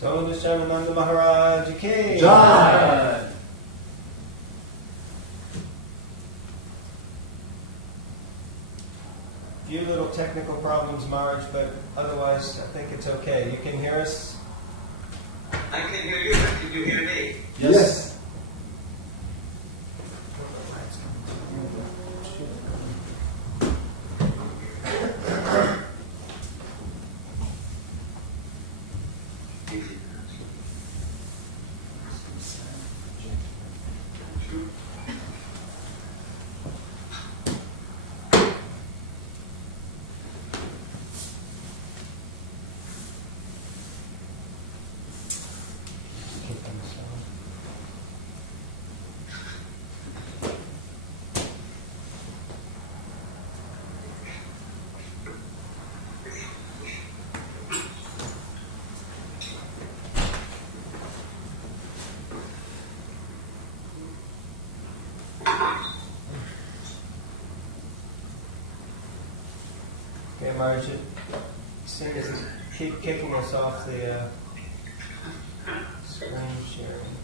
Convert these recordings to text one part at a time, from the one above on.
So Nishyananda Maharaj ki Jai. Few little technical problems, Maharaj, but otherwise I think it's okay. You can hear us? I can hear you, but can you hear me? Yes. Okay, Maharaj, keep kicking us off the screen sharing.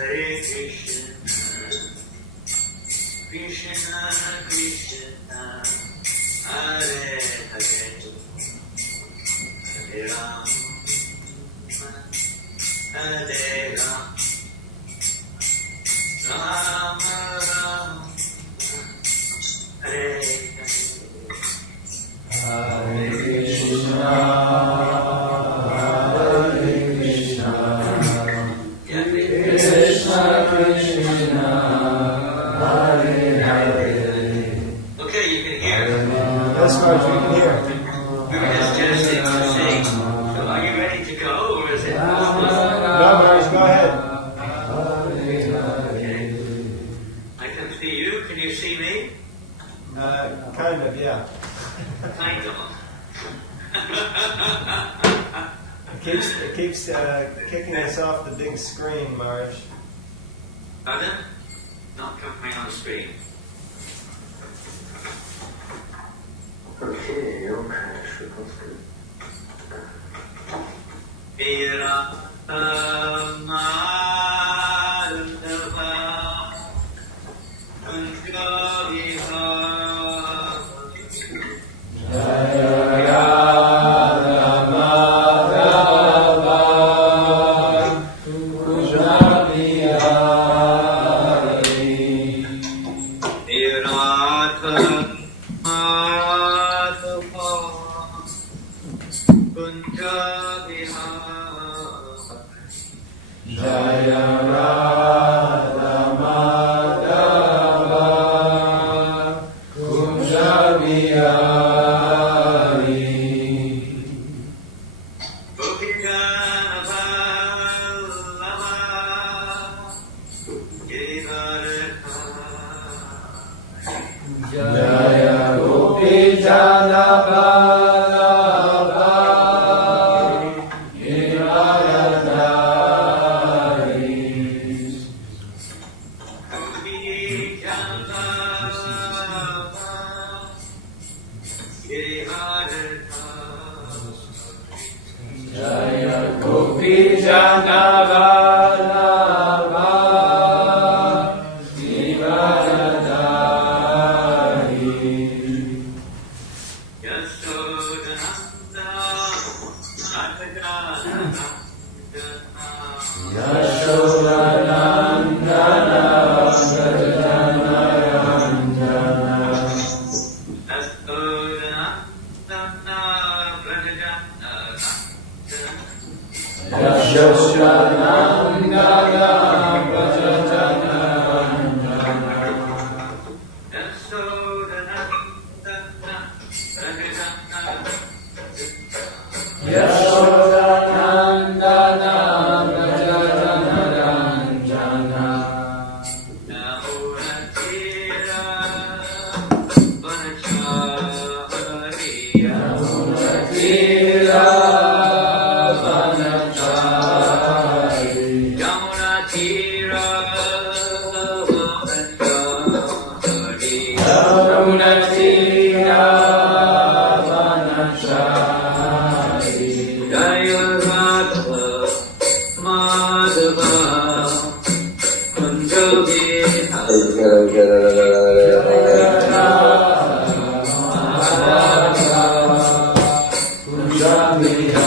Hare Krishna, Krishna Krishna, Hare Hare, Hare Ram, Hare Ram, Ram Ram, Hare Hare, Hare Krishna. Yes, Maharaj, we can hear. we were just sing. So are you ready to go, or is it? No, Maharaj, go ahead. I can see you. Can you see me? Kind of, yeah. Kind of. It keeps kicking us off the big screen, Maharaj. Pardon? Not coming on the screen. Jaya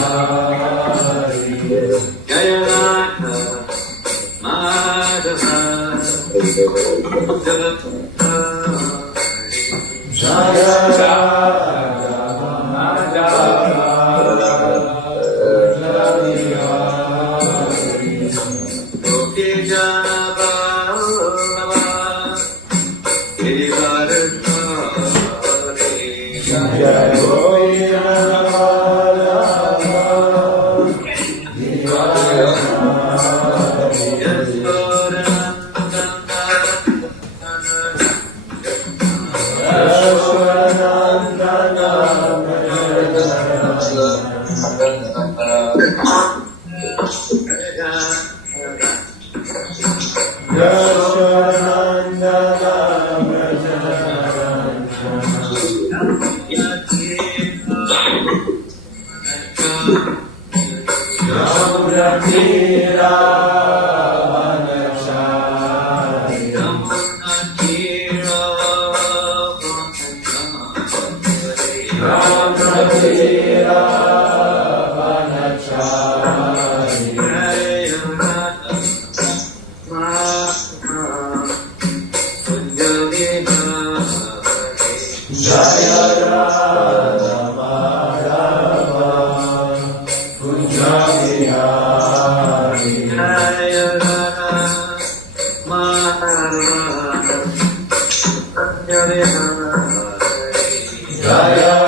Radha Madhava Jaya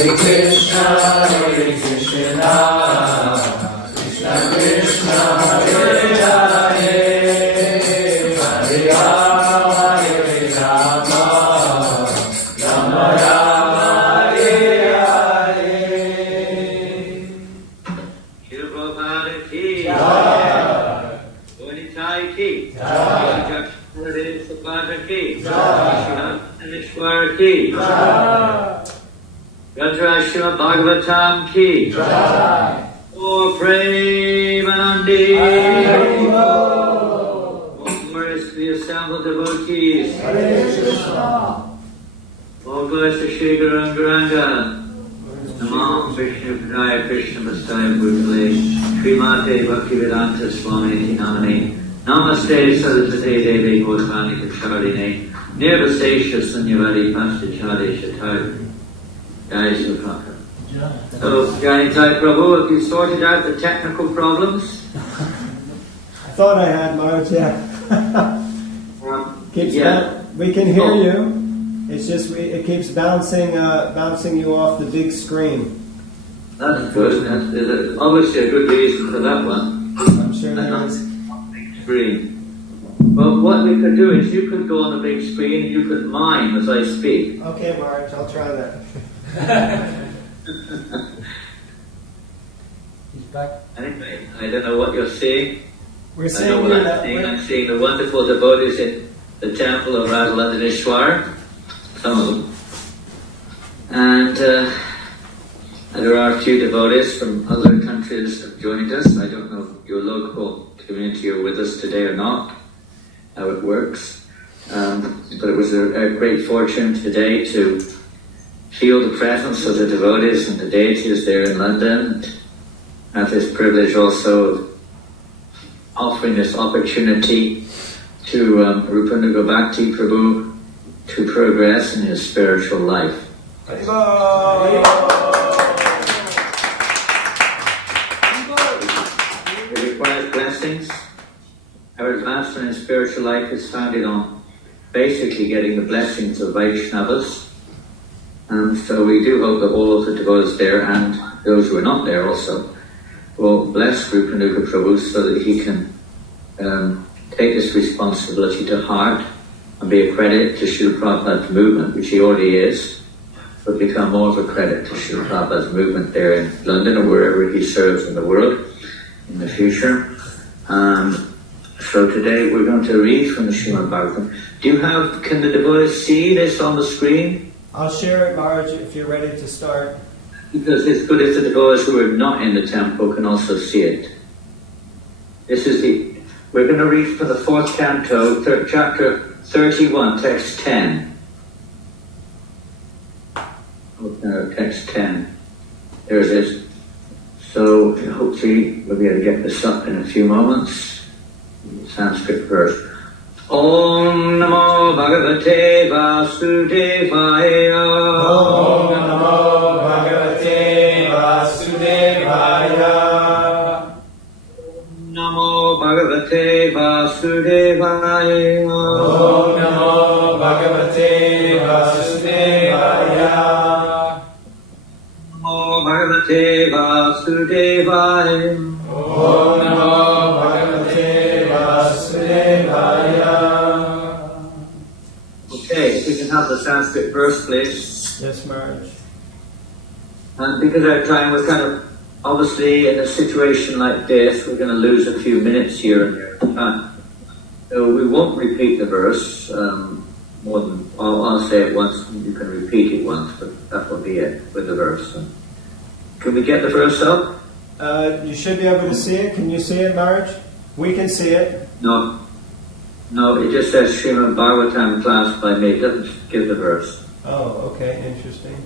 Krishna, Krishna Krishna, Hare Hare, Hare Rama, Hare Rama, Rama Rama, Hare Hare. Shri Prabhupada ki, Jai. Gonitai ki, Jai. Jakshanade Sapada ki, Jai. Shrineshwar ki, Jai. Gatra Srimad Bhagavatam ki, Jai. Oh, Premanandi, Hare all glories to the assembled devotees, Krishna. all glories to Shri Guru and Gauranga. Namo Vishnu Padaya Krishna Vastaya Bhutale Srimate Bhaktivedanta Swami Namane Namaste Saraswate Devi Goswami Pracharine Nirvasesha Sunyavadi Pastachade Shatar Jai Supraka. So, Jai Jai Prabhu, have you sorted out the technical problems? I thought I had, Maharaj, yeah. We can hear you. It's just it keeps bouncing you off the big screen. That's good. There's obviously a good reason for that one. I'm sure there is. Big screen. Well, what we could do is you could go on the big screen and you could mime as I speak. Okay, Maharaj, I'll try that. He's back. Anyway, I don't know what you're seeing. We're I know saying what here I'm that seeing. I'm seeing the wonderful devotees in the temple of Radha-Krishna, some of them. And there are a few devotees from other countries have joined us. I don't know if your local community are with us today or not, how it works. But it was a great fortune today to feel the presence of the devotees and the deities there in London, and have this privilege also of offering this opportunity to Rupanuga Bhakti Prabhu to progress in his spiritual life. It requires blessings. Our advancement in spiritual life is founded on basically getting the blessings of Vaishnavas. And so we do hope that all of the devotees there and those who are not there also will bless Rupanuga Prabhu so that he can take this responsibility to heart and be a credit to Srila Prabhupada's movement, which he already is, but become more of a credit to Srila Prabhupada's movement there in London or wherever he serves in the world in the future. So today we're going to read from the Srimad Bhagavatam. Can the devotees see this on the screen? I'll share it, Maharaj, if you're ready to start. Because it's good if the devotees who are not in the temple can also see it. We're going to read from the 4th canto, chapter 31, text 10. Text 10. There it is. So hopefully we'll be able to get this up in a few moments. Sanskrit verse. Om Namo Bhagavate Vasudevaya. Om Namo Bhagavate Vasudevaya. Namo Bhagavate Vasudevaya. Om Namo Bhagavate Vasudevaya. Namo Bhagavate Vasudevaya. Om Namo Bhagavate Vasudevaya. Okay, if we can have the Sanskrit verse, please. Yes, Maharaj. And because our time, we're kind of, obviously, in a situation like this, we're going to lose a few minutes here and there. So we won't repeat the verse more than, I'll say it once, and you can repeat it once, but that will be it with the verse. So, can we get the verse up? You should be able to see it. Can you see it, Maharaj? We can see it. No, it just says Srimad Bhagavatam class by me. It doesn't give the verse. Oh, okay, interesting.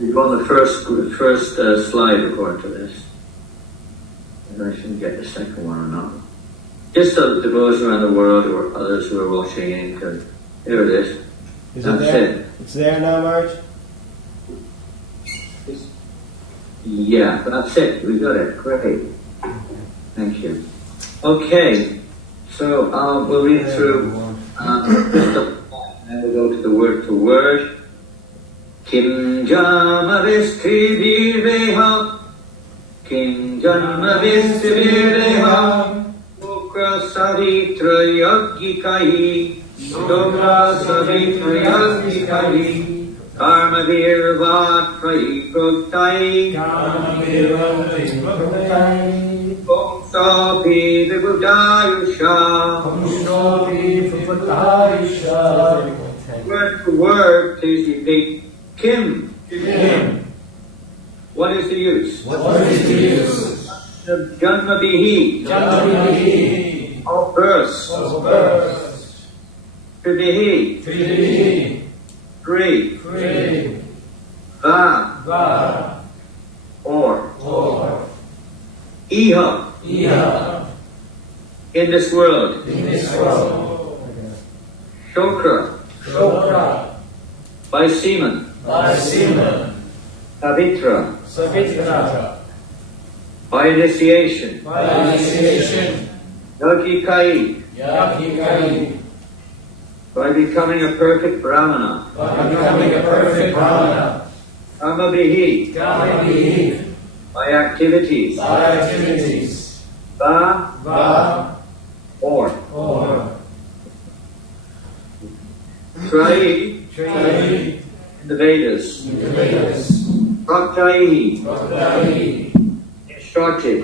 We go on the first slide according to this. I shouldn't get the second one or not. Just so the devotees around the world or others who are watching in can. Here it is. Is it That's there? it. It's there now, Maharaj? Yeah, that's it. We got it. Great. Thank you. Okay, so we'll read through, and we'll go to the word for word Kim Jama Visthivireha, Kim Jama Visthivireha, Shukra Savitra Yaggikai, Shukra Savitra Yaggikai, Karma Virvatrai Proktai, Pumsapi Vibudayusha, word to word, please repeat. Kim. What is the use? Janma bihi. Of birth. Tribihi. Three. Va. Or. Iha. In this world. Shokra. By semen. Savitra. By initiation. Yogikai. By becoming a perfect Brahmana. Kamabihi. By activities. Va. Or. Trai. In the Vedas. Praktai. Instructed.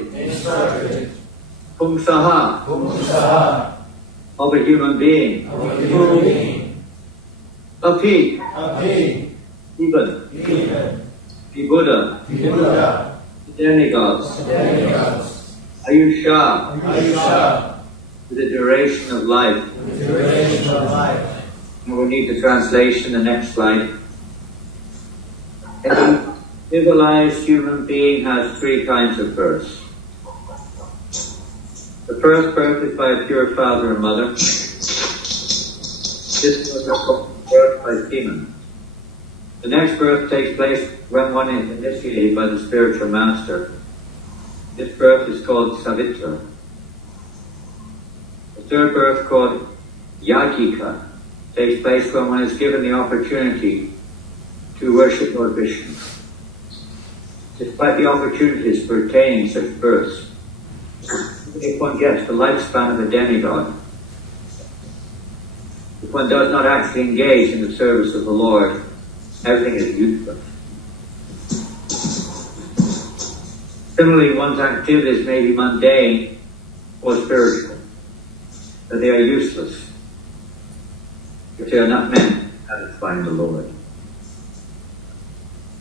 Pumsaha. Of a human being. Api. Even. The Buddha. The demigods. Ayusha. The duration of life. We'll need the translation, the next slide. Every civilized human being has three kinds of births. The first birth is by a pure father and mother. This was called birth by semen. The next birth takes place when one is initiated by the spiritual master. This birth is called Savitra. The third birth, called Yajika, takes place when one is given the opportunity to worship Lord Krishna. Despite the opportunities for attaining such births, if one gets the lifespan of a demigod, if one does not actually engage in the service of the Lord, everything is useless. Similarly, one's activities may be mundane or spiritual, but they are useless if they are not meant to satisfy the Lord.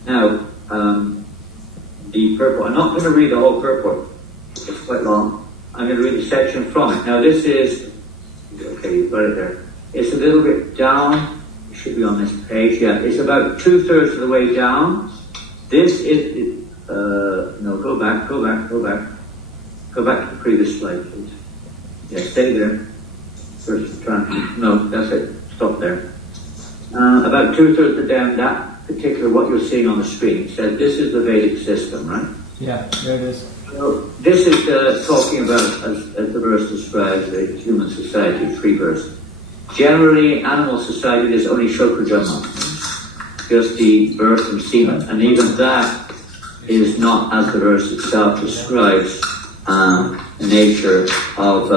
Now, the purport. I'm not going to read the whole purport. It's quite long. I'm going to read a section from it. Now, this is, okay, you've got it there. It's a little bit down. It should be on this page. Yeah, it's about 2/3 of the way down. This is, no, go back. Go back to the previous slide, please. Yeah, stay there. First, no, that's it. Stop there. About 2/3 of down, that particular, what you're seeing on the screen, said this is the Vedic system, right? Yeah, there it is. So this is talking about, as the verse describes, the human society, three verses. Generally, animal society, there's only Shokrajama, just the birth from semen, and even that is not, as the verse itself describes, the nature of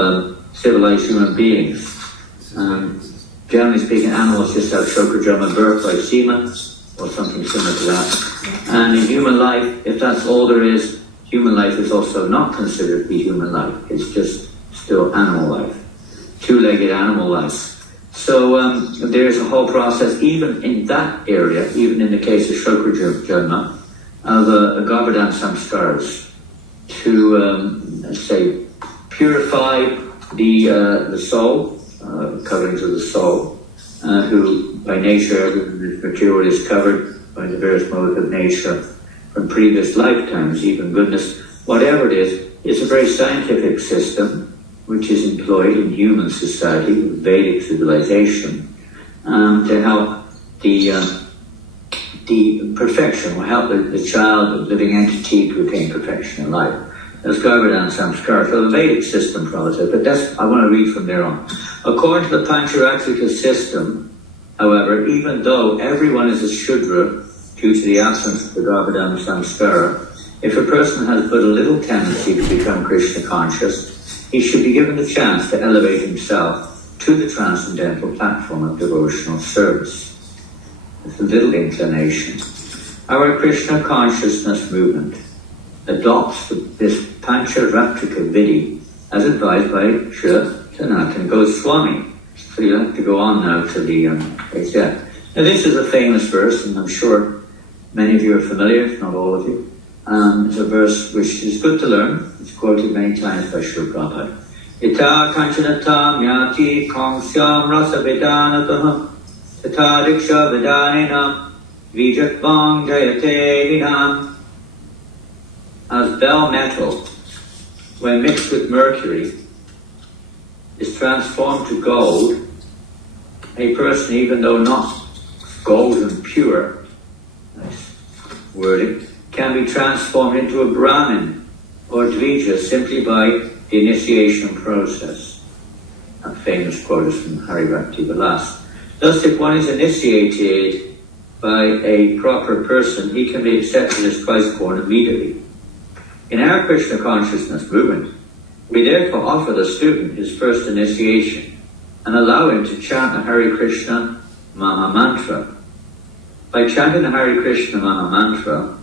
civilized human beings. Generally speaking, animals just have Shokrajama, birth by semen, or something similar to that. And in human life, if that's all there is, human life is also not considered to be human life. It's just still animal life, two-legged animal life. So there's a whole process, even in that area, even in the case of Shokrajama, of Govardhan samskars, to, say, purify the soul, coverings of the soul, who by nature, this material is covered by the various modes of nature from previous lifetimes, even goodness, whatever it is. It's a very scientific system which is employed in human society, Vedic civilization, to help the perfection, will help the child, the living entity, to attain perfection in life. That's Govardhan samskara. So the Vedic system follows it, but that's, I want to read from there on. According to the Pancharatrika system, however, even though everyone is a Shudra due to the absence of the Garbhadam Samskara, if a person has but a little tendency to become Krishna conscious, he should be given the chance to elevate himself to the transcendental platform of devotional service. With a little inclination. Our Krishna consciousness movement adopts this Pancharatrika Vidhi as advised by Srila Sanatana Goswami. So you have to go on now to the page there. Now this is a famous verse, and I'm sure many of you are familiar, if not all of you. It's a verse which is good to learn. It's quoted many times by Srila Prabhupada. Ita kanchanata myati kongsyam rasa vedanatah tata diksha vedanena vijatvang jayate vinam. As bell metal, when mixed with mercury, is transformed to gold, a person, even though not golden pure, nice wording, can be transformed into a Brahmin or Dvija simply by the initiation process. A famous quote is from Hari Bhakti Vilas. Thus, if one is initiated by a proper person, he can be accepted as Christ-born immediately. In our Krishna consciousness movement, we therefore offer the student his first initiation and allow him to chant the Hare Krishna Maha Mantra. By chanting the Hare Krishna Maha Mantra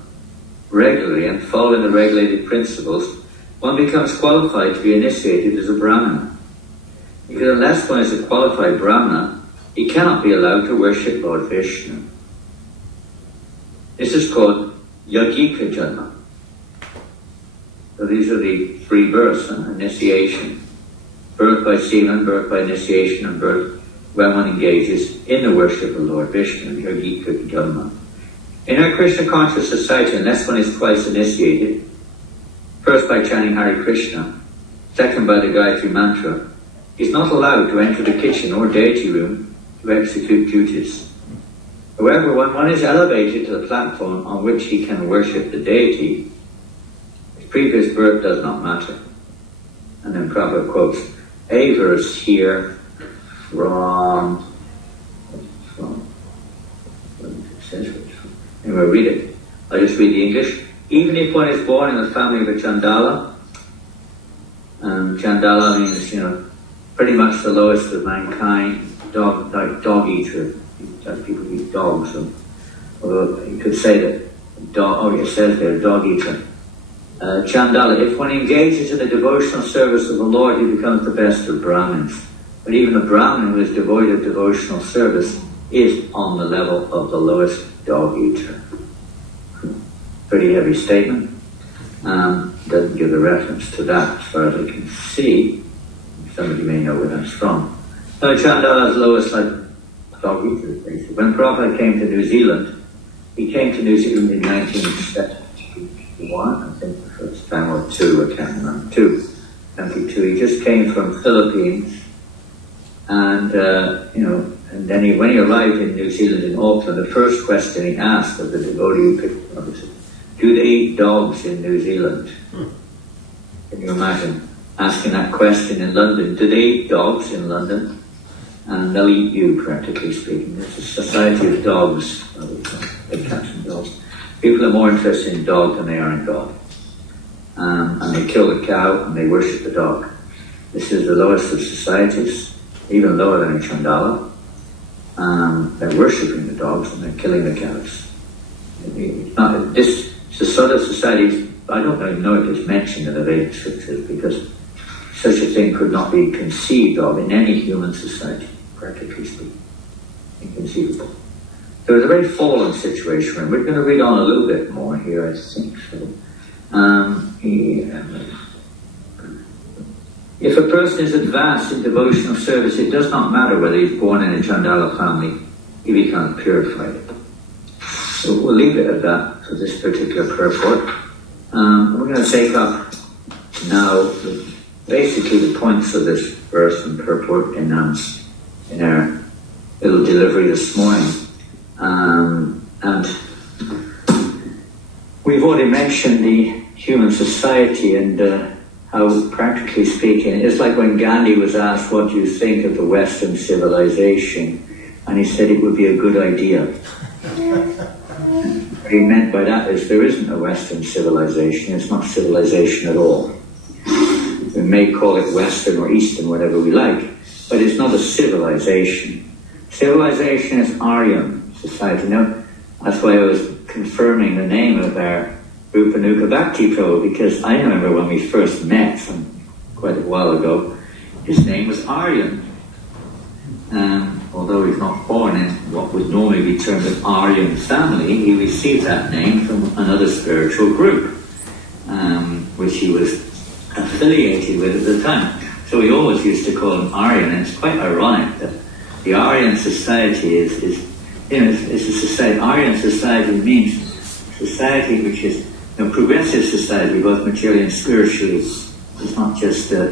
regularly and following the regulated principles, one becomes qualified to be initiated as a Brahmana. Because unless one is a qualified Brahmana, he cannot be allowed to worship Lord Vishnu. This is called Yajika Janma. So these are the three births: initiation, birth by semen, birth by initiation, and birth when one engages in the worship of Lord Vishnu, Yajika Janma. In our Krishna conscious society, unless one is twice initiated, first by chanting Hare Krishna, second by the Gayatri Mantra, is not allowed to enter the kitchen or deity room to execute duties. However, when one is elevated to the platform on which he can worship the deity, his previous birth does not matter. And then Prabhupada quotes a verse here from anyway, read it. I'll just read the English. Even if one is born in the family of a Chandala, and Chandala means, pretty much the lowest of mankind, dog eater. People who eat dogs. Although you could say that it says there, dog eater. Chandala, if one engages in the devotional service of the Lord, he becomes the best of Brahmins. But even a Brahmin who is devoid of devotional service is on the level of the lowest dog eater. Pretty heavy statement. Doesn't give a reference to that as far as I can see. Some of you may know where that's from. So Chandala is lowest like dog eaters, basically. When Prabhupada came to New Zealand, he came to New Zealand in 1971, I think the first time, or two, I can't remember, 1972. He just came from Philippines, and and then when he arrived in New Zealand in Auckland, the first question he asked of the devotee who picked him up was, do they eat dogs in New Zealand? Can you imagine asking that question in London? Do they eat dogs in London? And they'll eat you, practically speaking. It's a society of dogs. They cats and dogs. People are more interested in dog than they are in God. And they kill the cow and they worship the dog. This is the lowest of societies, even lower than in Chandala. They're worshipping the dogs and they're killing the cows. This sort of society, I don't even know if it's mentioned in the Vedic scriptures, because such a thing could not be conceived of in any human society, practically speaking. Inconceivable. So it's a very fallen situation, and we're going to read on a little bit more here, I think. So, if a person is advanced in devotional service, it does not matter whether he's born in a Chandala family, he becomes purified. So we'll leave it at that for this particular purport. We're going to take up now basically the points of this verse and purport in our little delivery this morning. And we've already mentioned the human society and how, practically speaking, it's like when Gandhi was asked, what do you think of the Western civilization? And he said it would be a good idea. What he meant by that is there isn't a Western civilization. It's not civilization at all. We may call it Western or Eastern, whatever we like, but it's not a civilization. Civilization is Aryan society. Now, that's why I was confirming the name of our Rupanuka Bhakti Prabhu, because I remember when we first met quite a while ago, his name was Aryan. Although he's not born in what would normally be termed an Aryan family, he received that name from another spiritual group, which he was affiliated with at the time. So we always used to call him Aryan, and it's quite ironic that the Aryan society is a society. Aryan society means society which is progressive society, both materially and spiritually. It's not just a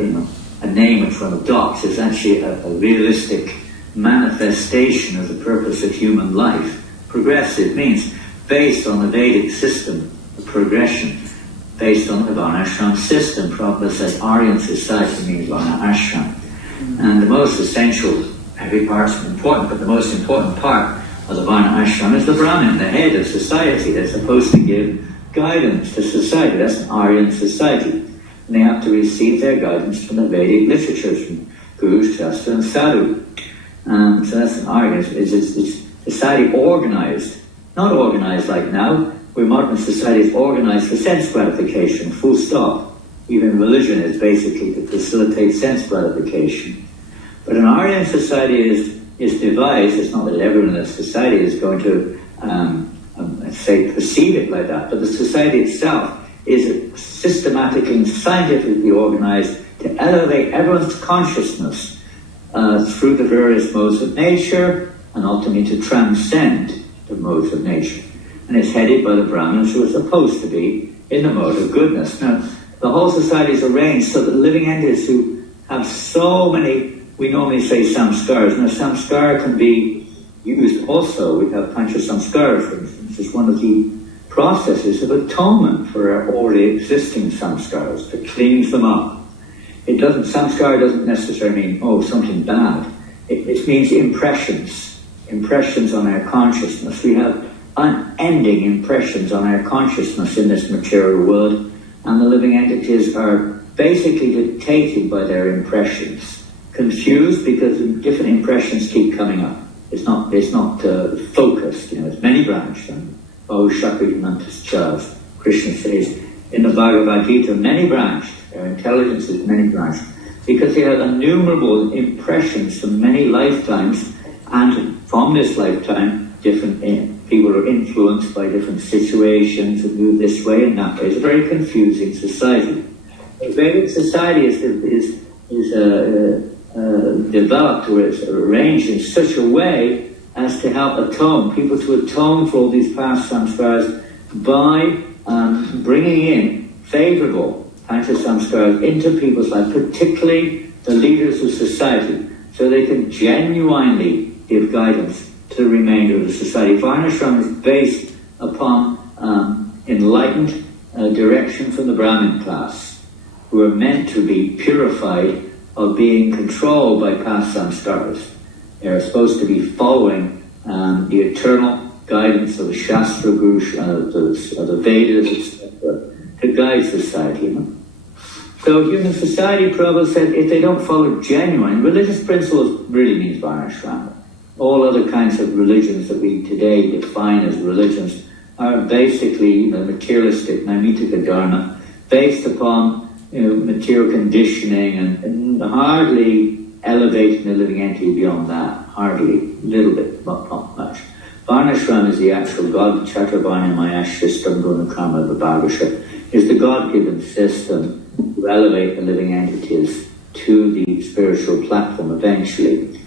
name in front of dots. It's actually a realistic manifestation of the purpose of human life. Progressive means based on the Vedic system of progression, based on the Varnashram system. Prabhupada says Aryan society means Varna Ashram. And the most essential, every part's important, but the most important part of the Varna Ashram is the Brahmin, the head of society. They're supposed to give guidance to society. That's an Aryan society. And they have to receive their guidance from the Vedic literatures, from Gurus, Shastra, and Sadhu. So that's an Aryan. It's society organized, not organized like now, where modern society is organized for sense gratification, full stop. Even religion is basically to facilitate sense gratification. But an Aryan society is devised. It's not that everyone in the society is going to, say, perceive it like that, but the society itself is systematically and scientifically organized to elevate everyone's consciousness through the various modes of nature, and ultimately to transcend the modes of nature. And it's headed by the Brahmanas, who are supposed to be in the mode of goodness. Now, the whole society is arranged so that living entities who have so many, we normally say samskaras. Now, samskara can be used also. We have pancha samskara, for instance, as one of the processes of atonement for our already existing samskaras, to cleanse them up. Samskara doesn't necessarily mean, something bad. It means impressions on our consciousness. We have unending impressions on our consciousness in this material world, and the living entities are basically dictated by their impressions. Confused because different impressions keep coming up. It's not focused. It's many branched. Krishna says in the Bhagavad Gita, many branched. Their intelligence is many branched because they have innumerable impressions from many lifetimes, and from this lifetime, different people are influenced by different situations and move this way and that way. It's a very confusing society. A Vedic society is developed, or it's arranged in such a way as to help people to atone for all these past samskaras by bringing in favorable pancha samskaras into people's life, particularly the leaders of society, so they can genuinely give guidance to the remainder of the society. Varnashram is based upon enlightened direction from the Brahmin class, who are meant to be purified of being controlled by past samskaras. They are supposed to be following the eternal guidance of the Shastra, Guru, of the Vedas, etc., to guide society. So human society, Prabhupada said, if they don't follow genuine religious principles, really means Varnashram. All other kinds of religions that we today define as religions are basically materialistic, Naimittika dharma, based upon material conditioning and hardly elevating the living entity beyond that. Hardly, a little bit, but not much. Varnashram is the actual God, Chaturvarna Maya Shristam Gunakrama Vibhagasha, is the God-given system to elevate the living entities to the spiritual platform eventually.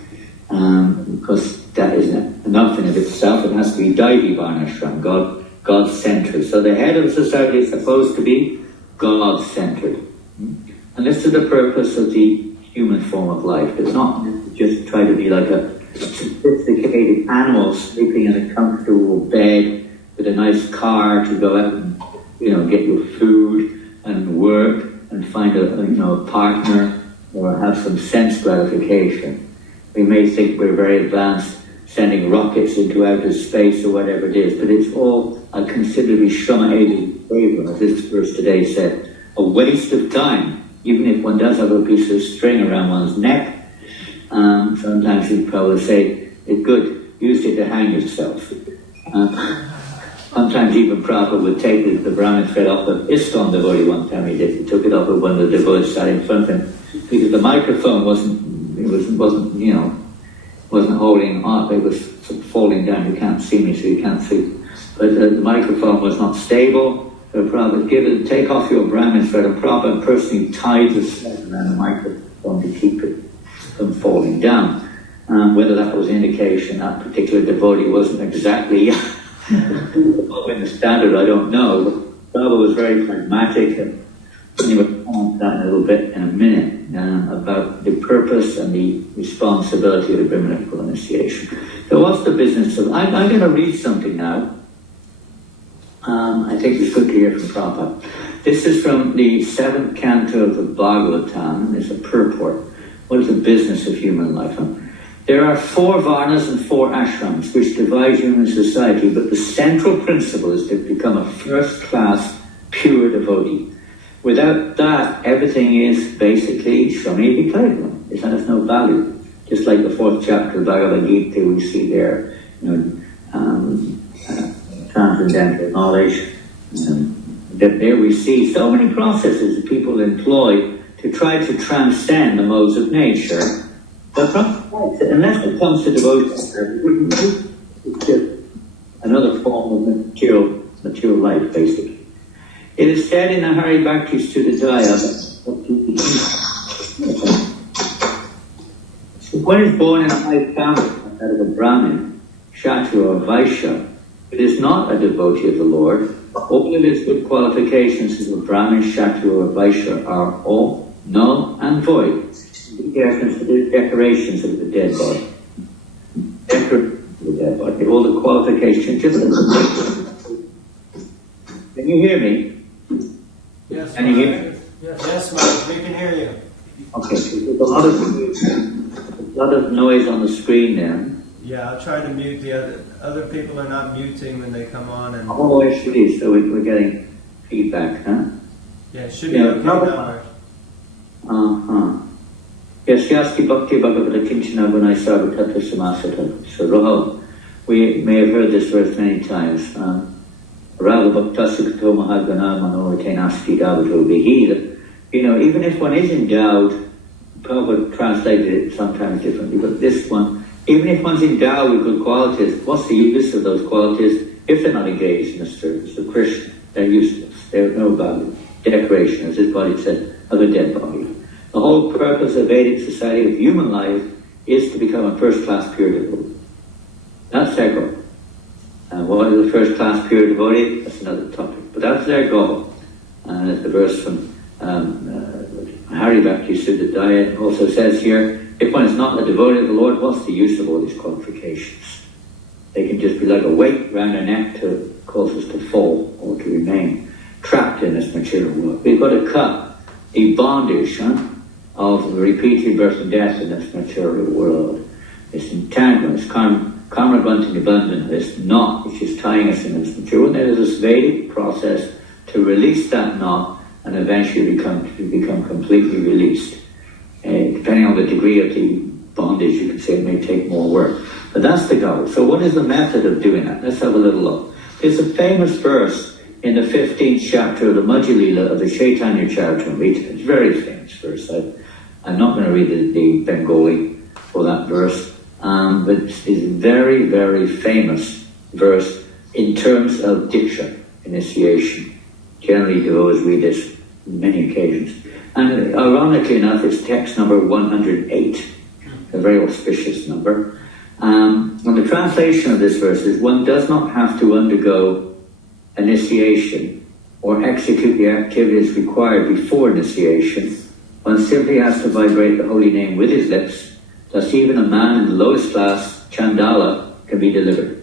Because that isn't enough in of itself, it has to be Daivi Varnashram, God-centered. So the head of the society is supposed to be God-centered. And this is the purpose of the human form of life. It's not just try to be like a sophisticated animal sleeping in a comfortable bed with a nice car to go out and get your food and work and find a partner or have some sense gratification. We may think we're very advanced sending rockets into outer space or whatever it is, but it's all a considerably Shama-aided favor, as this verse today said, a waste of time, even if one does have a piece of string around one's neck. Sometimes you'd probably say, it's good, use it to hang yourself. Sometimes even Prabhupada would take the Brahmin thread off of ISKCON devotee one time he did. He took it off of one of the devotees sat in front of him because the microphone wasn't holding up. It was sort of falling down. You can't see me, so you can't see. But the microphone was not stable. So Prabhupada take off your Brahmin thread, and Prabhupada personally tied the thread around the microphone to keep it from falling down. Whether that was an indication that particular devotee wasn't exactly in the standard, I don't know. But Prabhupada was very pragmatic, and we will come on to that in a little bit in a minute, about the purpose and the responsibility of the Brahminical initiation. So what's the business of... I'm going to read something now. I think it's good to hear from Prabhupada. This is from the 7th canto of the Bhagavatam. It's a purport. What is the business of human life? There are 4 varnas and 4 ashrams which divide human society, but the central principle is to become a first-class, pure devotee. Without that, everything is basically Shramini Viklayam. It has no value. Just like the 4th chapter of Bhagavad Gita, we see there, transcendental knowledge. That there we see so many processes that people employ to try to transcend the modes of nature. But unless it comes to devotion, it's just another form of material life, basically. It is said in the Hari Bhakti Sudadaya, one is born in a high family, that of a Brahmin, Kshatriya or Vaishya, it is not a devotee of the Lord. All of its good qualifications as a Brahmin, Kshatriya or Vaishya are all null and void. The decorations of the dead body. All the qualifications. Can you hear me? Yes. Can you hear me? Yes, Mike, we can hear you. Okay, so there's a lot of noise on the screen there. Yeah, I'll try to mute the other people are not muting when they come on. And Oh, yes, it is. So we're getting feedback, huh? yeah, it should be okay now. Yasyasti bhakti bhagavata kinchana gunai sarvatata samasata. So, Roho, we may have heard this verse many times. Radha bhakta sukhato mahagana manoratenasti davato vihi. Even if one is endowed, Prabhupada translated it sometimes differently, but this one, even if one's endowed with good qualities, what's the use of those qualities if they're not engaged in the service of Krishna? They're useless. They have no value. Decoration, as his body said, of a dead body. The whole purpose of Vedic society of human life is to become a first-class pure devotee. That's their goal. And what is a first-class pure devotee? That's another topic. But that's their goal. And as the verse from Hari Bhakti Sudadaya also says here, if one is not a devotee of the Lord, what's the use of all these qualifications? They can just be like a weight around our neck to cause us to fall or to remain trapped in this material world. We've got to cut the bondage of repeated birth and death in this material world. This entanglement, this karma gunting abundant, this knot which is tying us in this material world. There is this Vedic process to release that knot and eventually become completely released. Depending on the degree of the bondage, you can say it may take more work. But that's the goal. So what is the method of doing that? Let's have a little look. There's a famous verse in the 15th chapter of the Madhya Lila of the Chaitanya Charitamrita. It's a very famous verse. I'm not going to read the Bengali for that verse, but it's a very, very famous verse in terms of Diksha, initiation. Generally, devotees read this on many occasions. And ironically enough, it's text number 108, a very auspicious number. And the translation of this verse is, one does not have to undergo initiation or execute the activities required before initiation. One simply has to vibrate the holy name with his lips. Thus even a man in the lowest class, Chandala, can be delivered.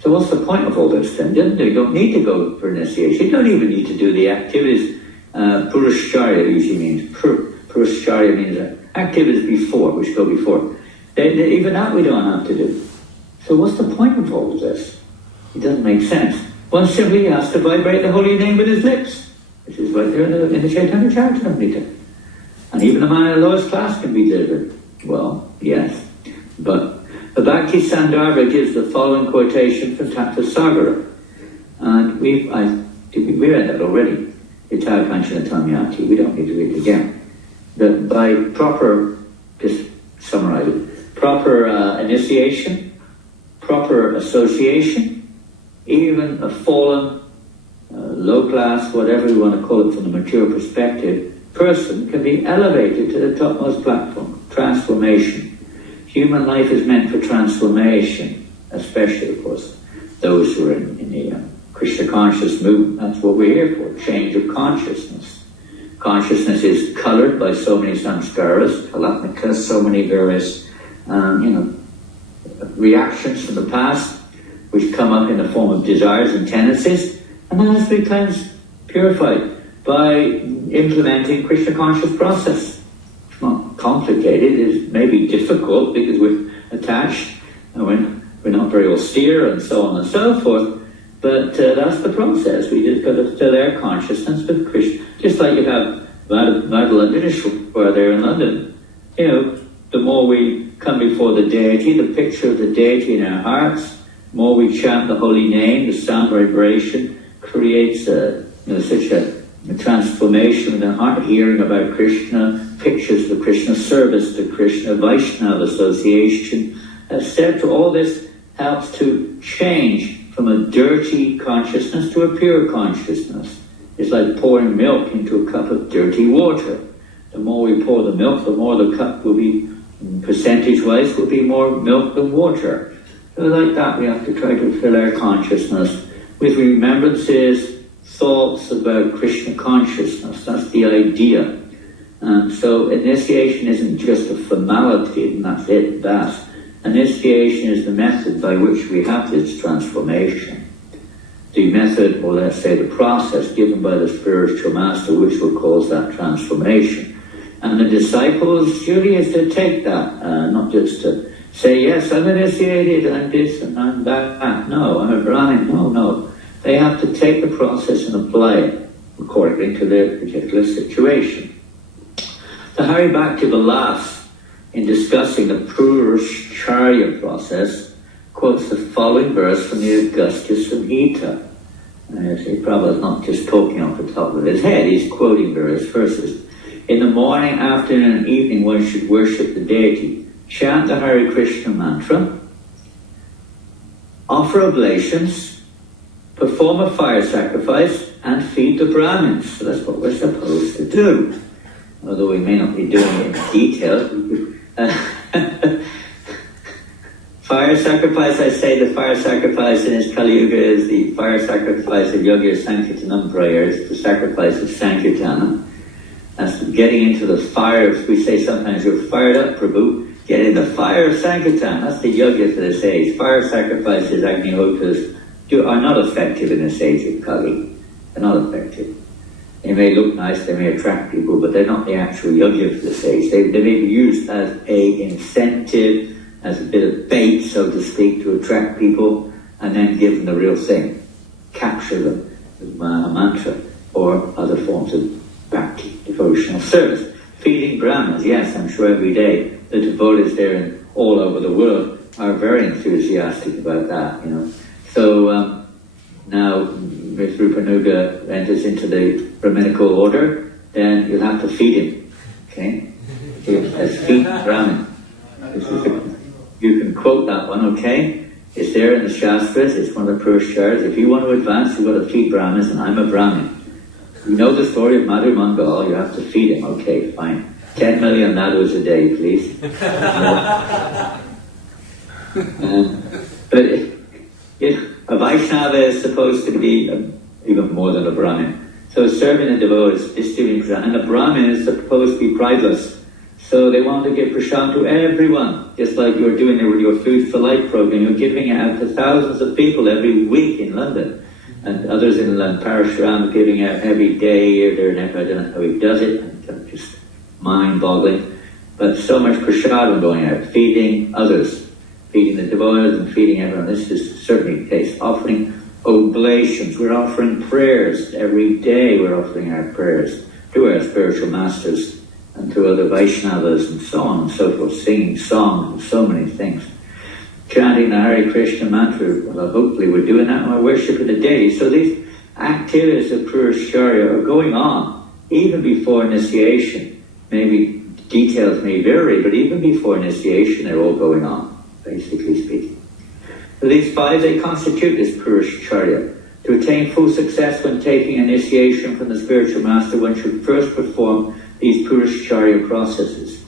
So what's the point of all this then? You don't need to go for initiation. You don't even need to do the activities. Purushacharya usually means, Purushacharya means activities before, which go before. Even that we don't have to do. So what's the point of all of this? It doesn't make sense. One simply has to vibrate the holy name with his lips, which is right there in the Chaitanya Charitamrita. And even a man in the lowest class can be delivered. Well, yes. But the Bhakti Sandarbha gives the following quotation from Tattva Sagara. And we read that already. Ita Kanchana Tamyati. We don't need to read it again. That by proper, just summarize it, proper initiation, proper association, even a fallen, low class, whatever you want to call it from the mature perspective, person can be elevated to the topmost platform. Transformation. Human life is meant for transformation, especially, of course, those who are in the Krishna conscious movement. That's what we're here for, change of consciousness. Consciousness is colored by so many samskaras, kalatmika, so many various, reactions from the past, which come up in the form of desires and tendencies, and that has to be cleansed, purified, by implementing Krishna conscious process. It's not complicated, it may be difficult because we're attached, and we're not very austere, and so on and so forth, but that's the process. We just got to fill our consciousness with Krishna. Just like you have Radha-Krishna there in London. The more we come before the deity, the picture of the deity in our hearts, the more we chant the holy name, the sound vibration creates such a transformation in the heart, hearing about Krishna, pictures of Krishna, service to Krishna, Vaishnava association, etc. All this helps to change from a dirty consciousness to a pure consciousness. It's like pouring milk into a cup of dirty water. The more we pour the milk, the more the cup will be, percentage-wise, will be more milk than water. So like that, we have to try to fill our consciousness with remembrances, thoughts about Krishna consciousness. That's the idea. So initiation isn't just a formality, and that's it, that. Initiation is the method by which we have this transformation. The method, or let's say the process given by the spiritual master, which will cause that transformation. And the disciples surely is to take that, not just to say, yes, I'm initiated, I'm this and I'm that. No, I'm a Brahmin. No. They have to take the process and apply it according to their particular situation. The Hari Bhakti Vilas, in discussing the Purushacharya process, quotes the following verse from the Augustus Samhita. Prabhupada is not just talking off the top of his head, he's quoting various verses. In the morning, afternoon, and evening, one should worship the deity, chant the Hare Krishna mantra, offer oblations, perform a fire sacrifice, and feed the Brahmins. So that's what we're supposed to do. Although we may not be doing it in detail. Fire sacrifice, I say the fire sacrifice in his Kali Yuga is the fire sacrifice of Yogi Sankirtanam prayers, the sacrifice of Sankirtana. That's getting into the fire. We say sometimes you're fired up, Prabhu. Get in the fire of Sankirtan. That's the yoga for this age. Fire sacrifices, Agnihotras, are not effective in this age of Kali. They're not effective. They may look nice, they may attract people, but they're not the actual yoga for this age. They may be used as a incentive, as a bit of bait, so to speak, to attract people, and then give them the real thing. Capture them with a mantra or other forms of bhakti, devotional service. Feeding Brahmins, yes, I'm sure every day the devotees there and all over the world are very enthusiastic about that, So now, if Rupanuga enters into the Brahminical order, then you'll have to feed him. Okay? As feed Brahmin. You can quote that one, okay? It's there in the Shastras, it's one of the Purushacharya. If you want to advance, you've got to feed Brahmins, and I'm a Brahmin. You know the story of Madhu Mangal, you have to feed him. Okay, fine. 10 million nadus a day, please. But a Vaishnava is supposed to be even more than a Brahmin. So serving the devotees, distributing prasad, and the Brahmin is supposed to be prideless. So they want to give prasad to everyone, just like you're doing it with your Food for Life program. You're giving it out to thousands of people every week in London. And others in Parashuram giving out every day or there. I don't know how he does it. It's just mind-boggling. But so much prasadam going out, feeding others. feeding the devotees and feeding everyone. This is certainly the case. Offering oblations. We're offering prayers every day. We're offering our prayers to our spiritual masters and to other Vaishnavas and so on and so forth, singing songs and so many things. Chanting the Hare Krishna mantra, well, hopefully we're doing that and we're worshipping the deity. So these activities of Purushacharya are going on even before initiation. Maybe details may vary, but even before initiation they're all going on, basically speaking. So these 5, they constitute this Purushacharya. To attain full success when taking initiation from the spiritual master, one should first perform these Purushacharya processes.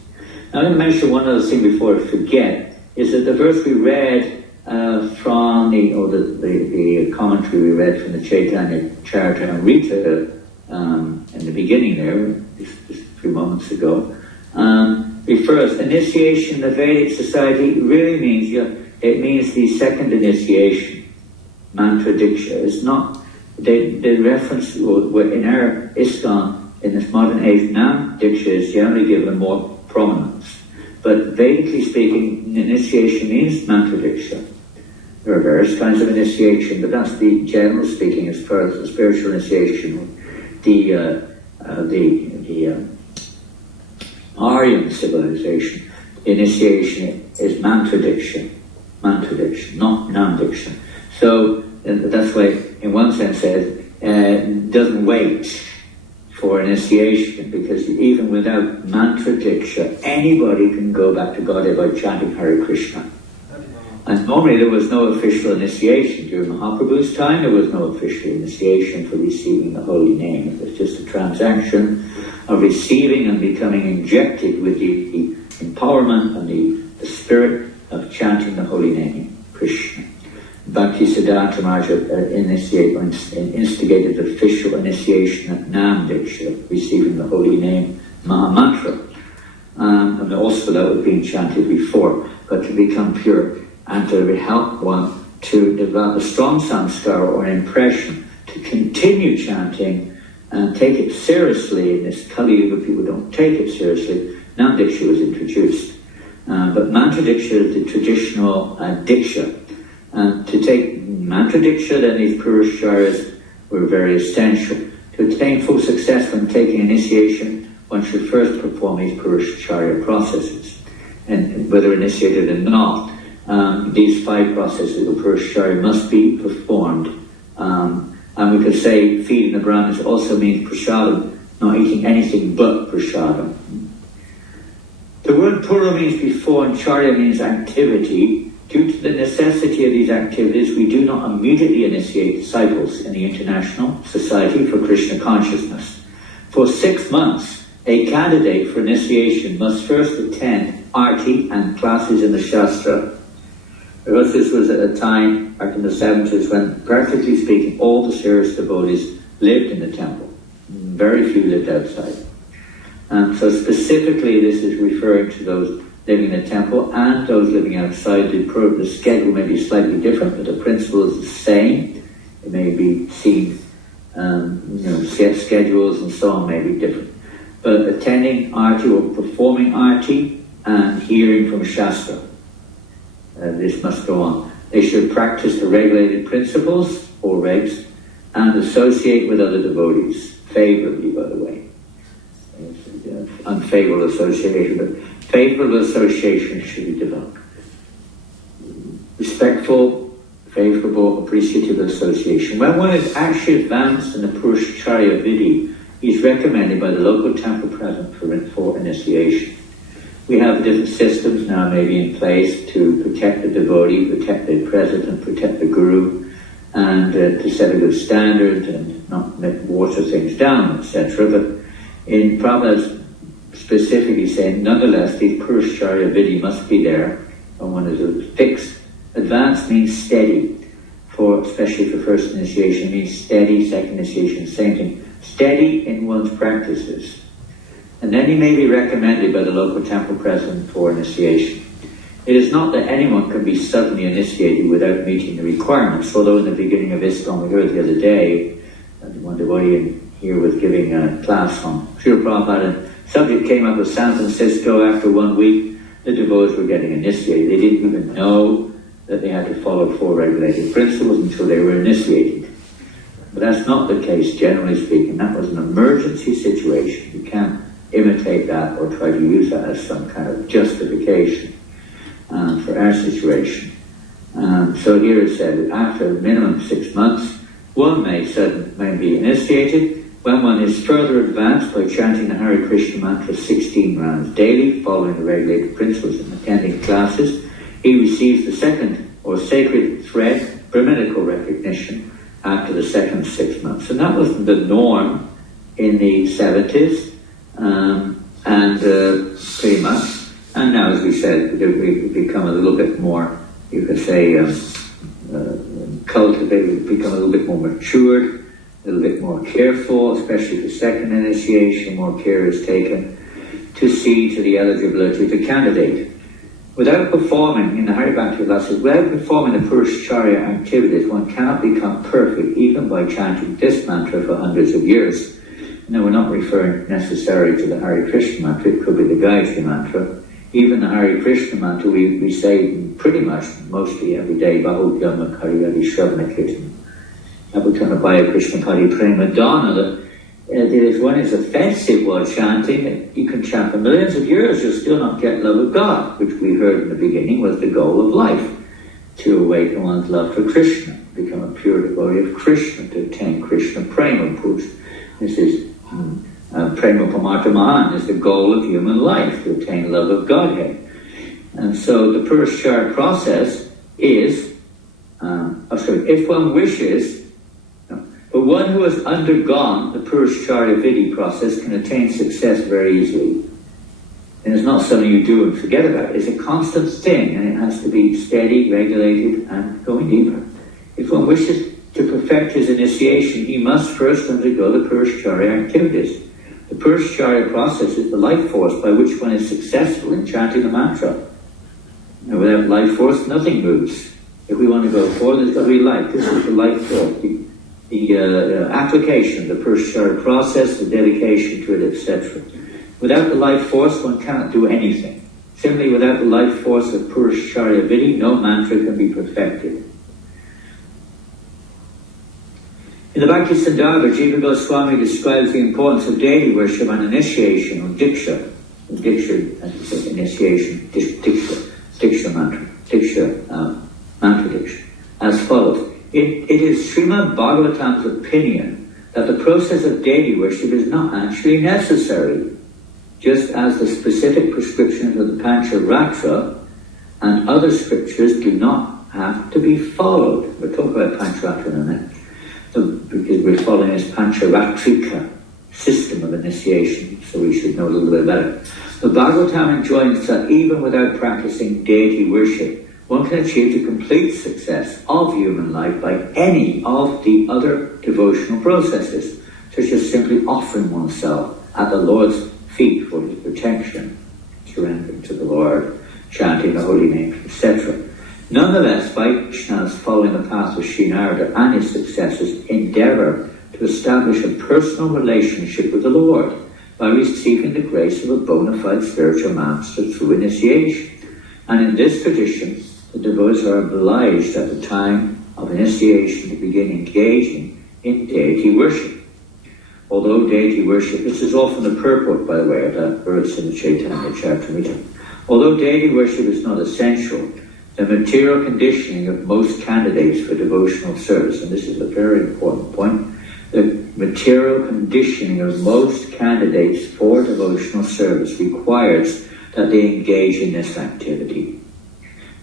Now, I'm going to mention one other thing before I forget, is that the verse we read from the commentary we read from the Chaitanya Charitamrita in the beginning there, just a few moments ago, refers, initiation in the Vedic society really means, it means the second initiation, mantra diksha. It's not, the reference in our ISKCON in this modern age, Nam diksha is generally given more prominence. But Vedically speaking, initiation means mantra diksha. There are various kinds of initiation, but that's the general speaking as far as the spiritual initiation. The Aryan civilization, initiation is mantra diksha, not Nam diksha. So that's why, in one sense, it doesn't wait for initiation, because even without mantra diksha, anybody can go back to God by chanting Hare Krishna. And normally there was no official initiation. During Mahaprabhu's time, there was no official initiation for receiving the holy name. It was just a transaction of receiving and becoming injected with the empowerment and the spirit of chanting the holy name, Krishna. Bhaktisiddhanta Maharaj instigated official initiation at Nam Diksha, receiving the holy name Maha Mantra. And also that was being chanted before, but to become pure and to help one to develop a strong samskara or an impression to continue chanting and take it seriously. In this Kali Yuga, people don't take it seriously. Nam Diksha was introduced. But Mantra Diksha is the traditional Diksha. To take Mantra Diksha, then these Purushacharya were very essential. To attain full success when taking initiation, one should first perform these Purushacharya processes. And whether initiated or not, these 5 processes of Purushacharya must be performed. And we could say feeding the Brahmanas also means prasadam, not eating anything but prasadam. The word Pura means before and Charya means activity. Due to the necessity of these activities, we do not immediately initiate disciples in the International Society for Krishna Consciousness. For 6 months, a candidate for initiation must first attend arti and classes in the Shastra. Because this was at a time, back in the 70s, when practically speaking, all the serious devotees lived in the temple. Very few lived outside. So specifically, this is referring to those living in the temple and those living outside. The schedule may be slightly different, but the principle is the same. It may be seen, schedules and so on may be different. But attending arti or performing arti and hearing from Shastra, this must go on. They should practice the regulated principles or regs and associate with other devotees, favorably, by the way. Unfavorable association, but favorable association should be developed. Respectful, favorable, appreciative association. When one is actually advanced in the Purushacharya Vidhi, he is recommended by the local temple present for initiation. We have different systems now maybe in place to protect the devotee, protect the president, protect the guru, and to set a good standard and not water things down, etc. But in Prabhupada's specifically saying, nonetheless, the Purushacharya Vidhi must be there, and one is fixed. Advanced means steady, especially for first initiation, means steady, second initiation, same thing. Steady in one's practices. And then he may be recommended by the local temple president for initiation. It is not that anyone can be suddenly initiated without meeting the requirements, although in the beginning of ISKCON we heard the other day, one devotee here was giving a class on Srila Prabhupada, and subject came up with San Francisco after 1 week, the devotees were getting initiated. They didn't even know that they had to follow 4 regulating principles until they were initiated. But that's not the case, generally speaking. That was an emergency situation. You can't imitate that or try to use that as some kind of justification for our situation. So here it said that after a minimum 6 months, one may be initiated. When one is further advanced by chanting the Hare Krishna mantra 16 rounds daily, following the regulated principles and attending classes, he receives the second or sacred thread Brahminical recognition after the second 6 months. And that was the norm in the 70s, pretty much. And now, as we said, we've become a little bit more, you could say, cultivated, become a little bit more matured, a little bit more careful, especially for second initiation. More care is taken to see to the eligibility of the candidate. Without performing, in the Hari Bhakti classes, without performing the Purushacharya activities, one cannot become perfect, even by chanting this mantra for hundreds of years. Now, we're not referring necessarily to the Hare Krishna mantra, it could be the Gayatri mantra. Even the Hare Krishna mantra, we say pretty much, mostly every day, Bahudhyama Kariyadi Shravana Kirtan. Abhutanabhaya Krishna Pari Prema Dana. If one is offensive while chanting, you can chant for millions of years, you'll still not get love of God, which we heard in the beginning was the goal of life, to awaken one's love for Krishna, become a pure devotee of Krishna, to attain Krishna Prema Push. This is Prema Pamartha Mahan, is the goal of human life, to attain love of Godhead. And so the Purushacharya process is, if one wishes, but one who has undergone the Purushacharya Vidhi process can attain success very easily. And it's not something you do and forget about. It's a constant thing, and it has to be steady, regulated, and going deeper. If one wishes to perfect his initiation, he must first undergo the Purushacharya activities. The Purushacharya process is the life force by which one is successful in chanting the mantra. And without life force, nothing moves. If we want to go forward, there's got to be life. This is the life force. The application, the Purushacharya process, the dedication to it, etc. Without the life force, one cannot do anything. Simply without the life force of Purushacharya Vidhi, no mantra can be perfected. In the Bhakti Sandarbha, Jiva Goswami describes the importance of deity worship and initiation, or diksha. Diksha, as you say, initiation, diksha mantra, mantra diksha, as follows. It is Srimad Bhagavatam's opinion that the process of deity worship is not actually necessary, just as the specific prescriptions of the Pancharatra and other scriptures do not have to be followed. We'll talk about Pancharatra in a minute, because we're following this Pancharatrika system of initiation, so we should know a little bit better. The Bhagavatam enjoins that even without practicing deity worship, one can achieve the complete success of human life by any of the other devotional processes, such as simply offering oneself at the Lord's feet for his protection, surrendering to the Lord, chanting the holy names, etc. Nonetheless, Vaishnavas following the path of Sri Narada and his successors endeavour to establish a personal relationship with the Lord by receiving the grace of a bona fide spiritual master through initiation. And in this tradition, the devotees are obliged at the time of initiation to begin engaging in deity worship. Although deity worship, this is often the purport, by the way, of that verse in the Chaitanya Charitamrita. Although deity worship is not essential, the material conditioning of most candidates for devotional service, and this is a very important point, the material conditioning of most candidates for devotional service requires that they engage in this activity.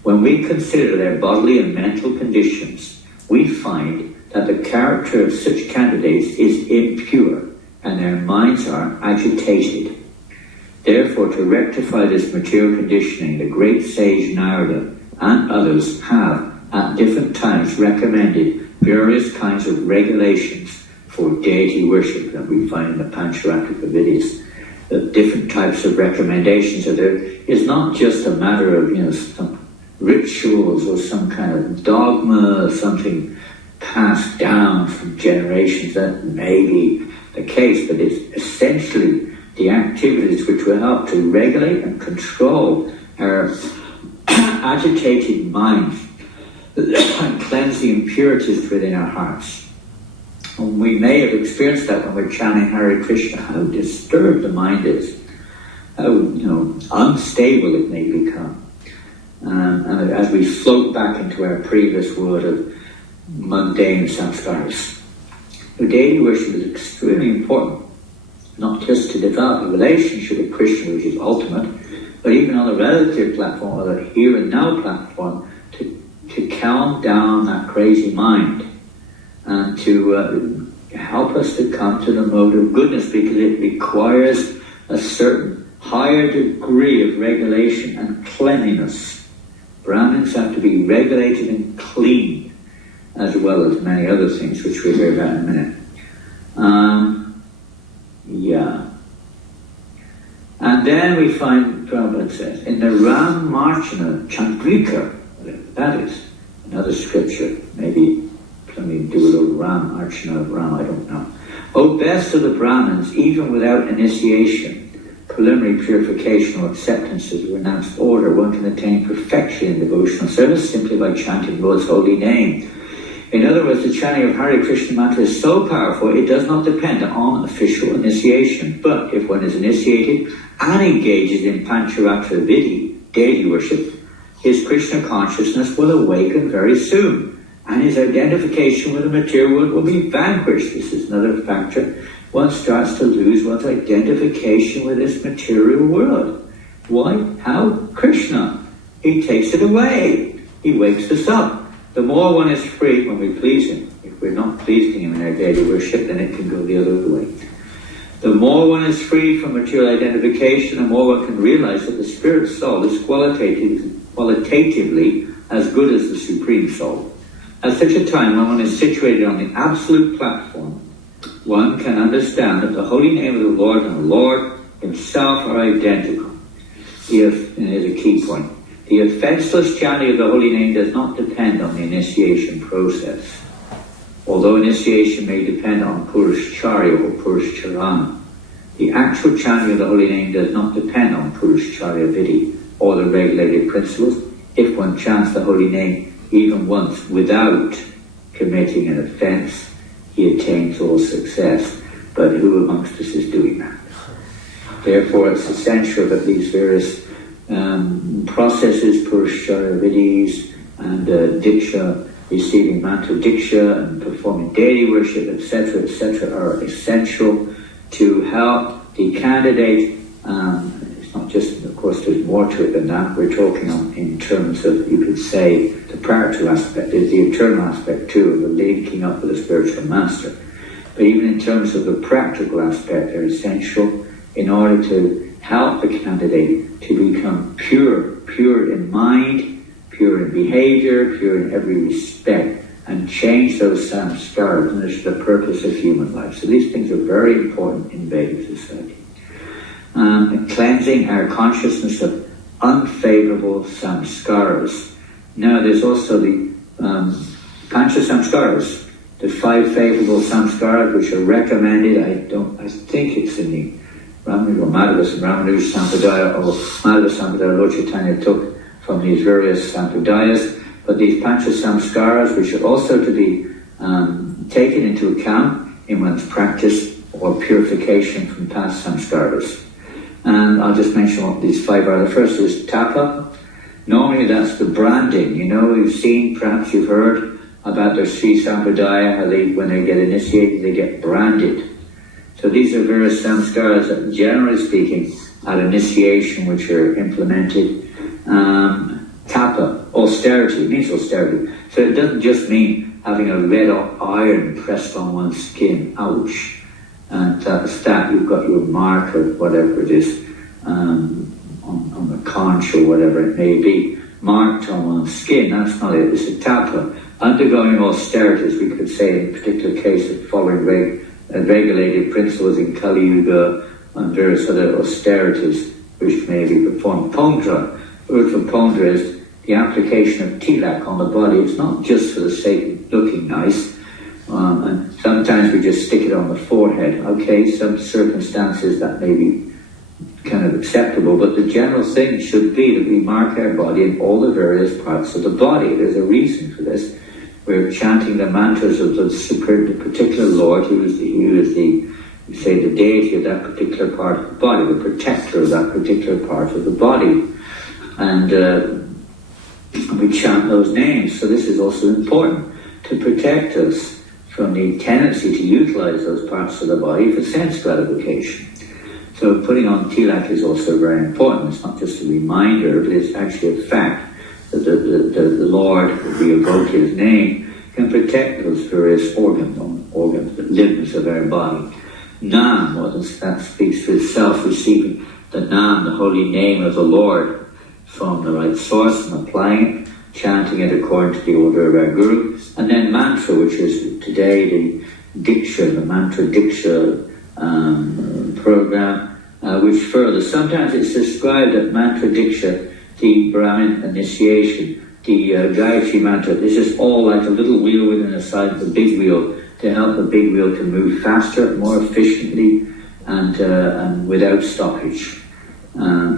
When we consider their bodily and mental conditions, we find that the character of such candidates is impure and their minds are agitated. Therefore, to rectify this material conditioning, the great sage Narada and others have at different times recommended various kinds of regulations for deity worship that we find in the Pancharatrika Vidyas. The different types of recommendations are there. It's not just a matter of, some rituals or some kind of dogma or something passed down from generations. That may be the case, but it's essentially the activities which will help to regulate and control our agitated mind and cleanse the impurities within our hearts. And we may have experienced that when we're chanting Hare Krishna, how disturbed the mind is, how unstable it may become. And as we float back into our previous world of mundane samskaras. The daily worship is extremely important, not just to develop a relationship with Krishna, which is ultimate, but even on the relative platform, or the here and now platform, to calm down that crazy mind and to help us to come to the mode of goodness, because it requires a certain higher degree of regulation and cleanliness. Brahmins have to be regulated and clean, as well as many other things, which we'll hear about in a minute. And then we find, Prabhupada says, in the Ram Marchana Chandrika, whatever that is, another scripture, maybe somebody do a little Ram Archana of Ram, I don't know. O best of the Brahmins, even without initiation, preliminary purification or acceptance of the renounced order, one can attain perfection in devotional service simply by chanting Lord's holy name. In other words, the chanting of Hare Krishna mantra is so powerful, it does not depend on official initiation. But if one is initiated and engages in Pancharatra Vidhi, daily worship, his Krishna consciousness will awaken very soon, and his identification with the material world will be vanquished. This is another factor. One starts to lose one's identification with this material world. Why? How? Krishna. He takes it away. He wakes us up. The more one is free when we please him. If we're not pleasing him in our daily worship, then it can go the other way. The more one is free from material identification, the more one can realize that the spirit soul is qualitatively as good as the supreme soul. At such a time, when one is situated on the absolute platform, one can understand that the holy name of the Lord and the Lord himself are identical. And here's a key point. The offenseless chanting of the holy name does not depend on the initiation process. Although initiation may depend on Purushcharya or Purushcharana, the actual chanting of the holy name does not depend on Purushcharya Vidhi or the regulated principles. If one chants the holy name even once without committing an offense, he attains all success. But who amongst us is doing that? Therefore, it's essential that these various processes, Purushcharya Vidhis and Diksha, receiving mantra Diksha and performing daily worship, etc., are essential to help the candidate. It's not just, of course, there's more to it than that. We're talking in terms of, you could say, the practical aspect. There's the eternal aspect too, of the linking up with the spiritual master. But even in terms of the practical aspect, they're essential in order to help the candidate to become pure in mind, pure in behavior, pure in every respect, and change those samskaras, and this is the purpose of human life. So these things are very important in Vedic society. And cleansing our consciousness of unfavorable samskaras. Now there's also the Pancha samskaras, the 5 favorable samskaras which are recommended. I think it's in the Madhava Sampradaya or Madhava Sampradaya Lord Chaitanya took from these various sampradayas, but these Pancha samskaras which are also to be taken into account in one's practice or purification from past samskaras. And I'll just mention what these 5 are. The first is tapa. Normally that's the branding. You've seen, perhaps you've heard about their Sri Sampradaya, how when they get initiated, they get branded. So these are various samskaras that, generally speaking, at initiation, which are implemented. Tapa, austerity, it means austerity. So it doesn't just mean having a red iron pressed on one's skin, ouch. And that's that, you've got your mark of whatever it is, on the conch or whatever it may be, marked on one's skin. That's not it, it's a tapa. Undergoing austerities, we could say in a particular case of following regulated principles in Kali Yuga and various other austerities which may be performed. Pondra, the word for pondra is the application of tilak on the body. It's not just for the sake of looking nice, and sometimes we just stick it on the forehead. Okay, some circumstances that may be kind of acceptable, but the general thing should be that we mark our body in all the various parts of the body. There's a reason for this. We're chanting the mantras of the particular Lord, who is the deity of that particular part of the body, the protector of that particular part of the body. And we chant those names. So this is also important to protect us from the tendency to utilize those parts of the body for sense gratification. So putting on tilak is also very important. It's not just a reminder, but it's actually a fact that the Lord, if we evoke His name, can protect those various organs, the limbs of our body. Nam, that speaks for itself, receiving the Nam, the holy name of the Lord, from the right source and applying it, chanting it according to the order of our Guru. And then mantra, which is today the Diksha, the Mantra Diksha program, which further, sometimes it's described that Mantra Diksha, the Brahmin initiation, the Gayatri Mantra, this is all like a little wheel within the side of the big wheel to help the big wheel to move faster, more efficiently, and without stoppage.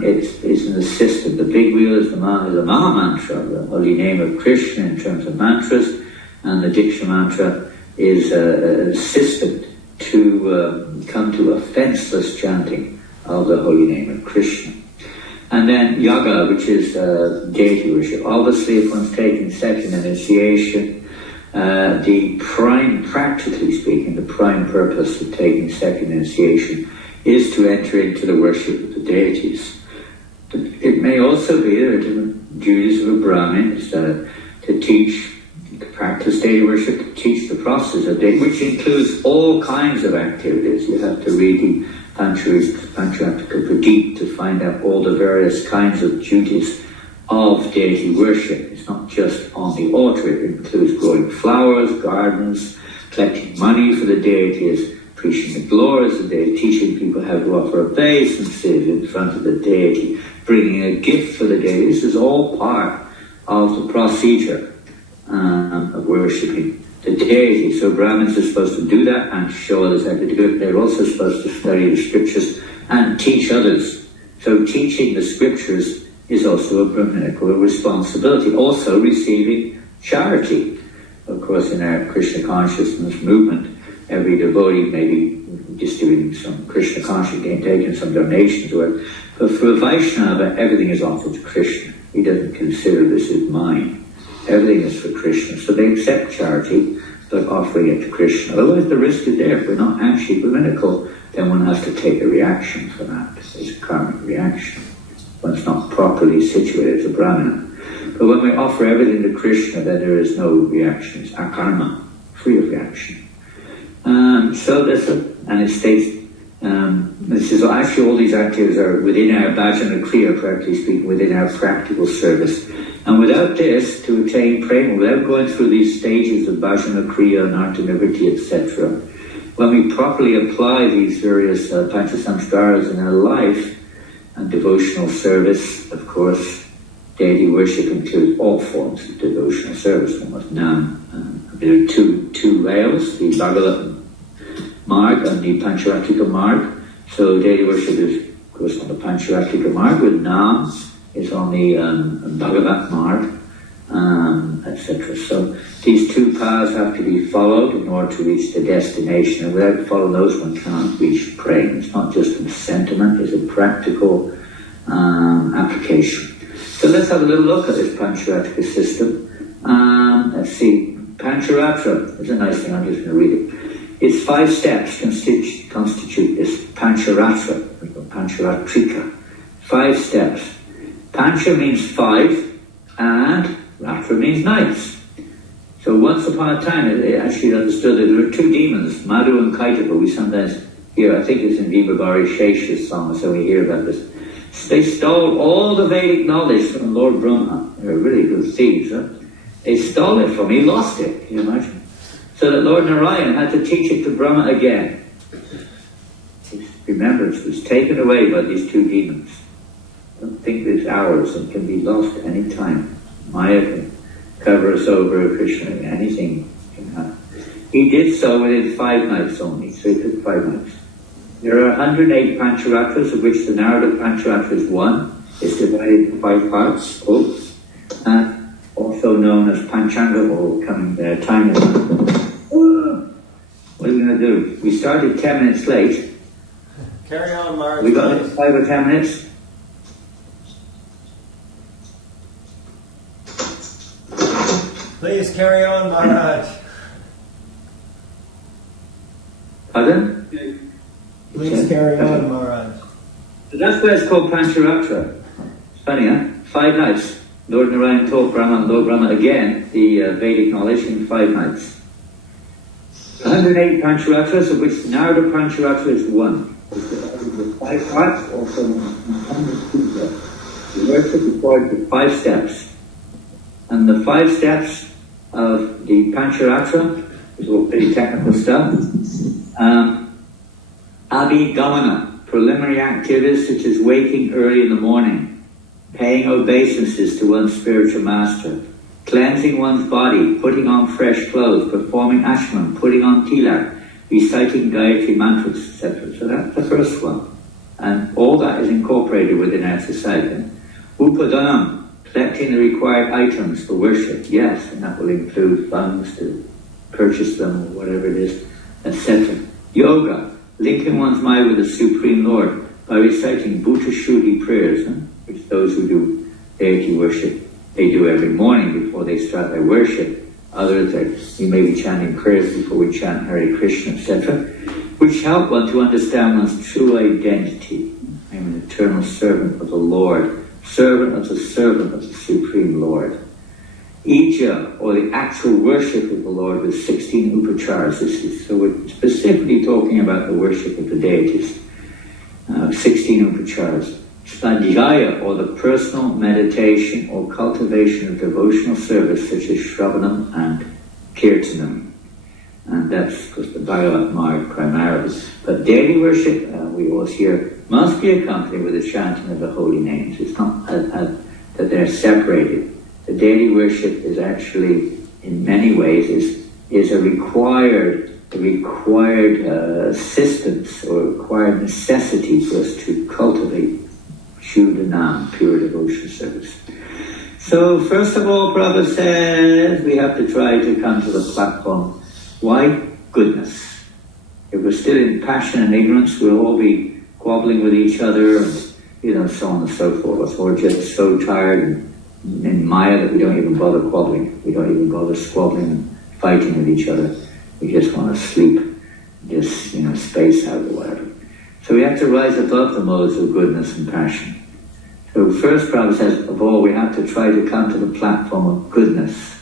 It's an assistant. The big wheel is the Maha Mantra, the holy name of Krishna in terms of mantras, and the Diksha Mantra is an assistant to come to a fenceless chanting of the holy name of Krishna. And then Yaga, which is deity worship. Obviously, if one's taking second initiation, practically speaking, the prime purpose of taking second initiation is to enter into the worship of the deities. It may also be, there are different duties of a Brahmin, to teach, to practice deity worship, to teach the process of deity, which includes all kinds of activities. You have to read the Pancharatrika Pradeep to find out all the various kinds of duties of deity worship. It's not just on the altar, it includes growing flowers, gardens, collecting money for the deities, preaching the glories of the deity, teaching people how to offer obeisances in front of the deity, bringing a gift for the deity. This is all part of the procedure of worshipping the deity. So Brahmins are supposed to do that and show others how to do it. They're also supposed to study the scriptures and teach others. So teaching the scriptures is also a Brahminical responsibility. Also receiving charity. Of course, in our Krishna consciousness movement, every devotee may be distributing some Krishna consciousness, taking some donations, but for a Vaishnava, everything is offered to Krishna. He doesn't consider this is mine. Everything is for Krishna. So they accept charity, but offering it to Krishna. Otherwise, the risk is there. If we're not actually Brahminical, then one has to take a reaction for that. It's a karmic reaction. One's not properly situated as a Brahmana. But when we offer everything to Krishna, then there is no reaction. It's akarma, free of reaction. So this, and it states, this is actually all these activities are within our bhajana kriya, practically speaking, within our practical service. And without this, to attain prema, without going through these stages of bhajana kriya, nartanivritti, etc., when we properly apply these various panchasamskaras in our life, and devotional service, of course, deity worship includes all forms of devotional service. One must there are two rails, the Bhagavad Marg and the Pancharatrika Marg. So deity worship is, of course, on the Pancharatrika Marg, with Nam is on the Bhagavat Marg, etc. So these two paths have to be followed in order to reach the destination, and without following those, one can't reach prema. It's not just a sentiment, it's a practical application. So let's have a little look at this Pancharatrika system. Let's see, Pancharatra is a nice thing, I'm just going to read it. Its 5 steps constitute this Pancharatra, Pancharatrika. 5 steps. Pancha means 5, and Ratra means nights. So once upon a time, they actually understood that there were 2 demons, Madhu and Kaitava. We sometimes hear, I think it's in Vibhabhari Shesha's song, so we hear about this. They stole all the Vedic knowledge from Lord Brahma. They were really good thieves, huh? They stole it from him, he lost it, can you imagine? So that Lord Narayan had to teach it to Brahma again. His remembrance was taken away by these 2 demons. Don't think it's ours and can be lost any time. Maya can cover us over, Krishna, anything can happen. He did so within 5 nights only, so it took 5 nights. There are 108 Pancharatras, of which the Narada Pancharatra is one. It's divided into 5 parts, also known as Panchanga, or coming there, time is up. What are we going to do? We started 10 minutes late. Carry on, Maharaj. We got 5 or 10 minutes. Please carry on, Maharaj. Pardon? Please carry on, Maharaj. So that's why it's called Pancharatra. It's funny, huh? 5 nights. Lord Narayan taught Brahma and Lord Brahma again the Vedic knowledge in 5 nights. 108 Pancharatras, of which the Narada Pancharatra is one. It's divided into 5 parts, also known as Puja. The worship is called the 5 steps. And the 5 steps of the Pancharatra is all pretty technical stuff. Abhigamana, preliminary activities such as waking early in the morning, paying obeisances to one's spiritual master, cleansing one's body, putting on fresh clothes, performing ashman, putting on tilak, reciting Gayatri mantras, etc. So that's the first one. And all that is incorporated within our society. Upadanam, collecting the required items for worship, yes, and that will include funds to purchase them or whatever it is, etc. Yoga, linking one's mind with the Supreme Lord by reciting Bhuta Shuddhi prayers, which those who do deity worship, they do every morning before they start their worship. Others, we may be chanting prayers before we chant Hare Krishna, etc., which help one to understand one's true identity. I am an eternal servant of the Lord, servant of the Supreme Lord. Ija, or the actual worship of the Lord, with 16 upacharas. So we're specifically talking about the worship of the deities. 16 upacharas. Svadhyaya, or the personal meditation or cultivation of devotional service, such as Shravanam and Kirtanam. And that's, of course, the Bhagavat Marg primarily. But daily worship, we always hear, must be accompanied with the chanting of the holy names. It's not that they're separated. The daily worship is actually, in many ways, is a required assistance or required necessity for us to cultivate Shuddhanam, pure devotion service. So, first of all, Prabhupada says we have to try to come to the platform. Why? Goodness. If we're still in passion and ignorance, we'll all be squabbling with each other and, so on and so forth. Or just so tired and in Maya that we don't even bother squabbling. We don't even bother squabbling and fighting with each other. We just want to sleep, just, space out or whatever. So we have to rise above the modes of goodness and passion. So first, Prabhupada says, of all, we have to try to come to the platform of goodness.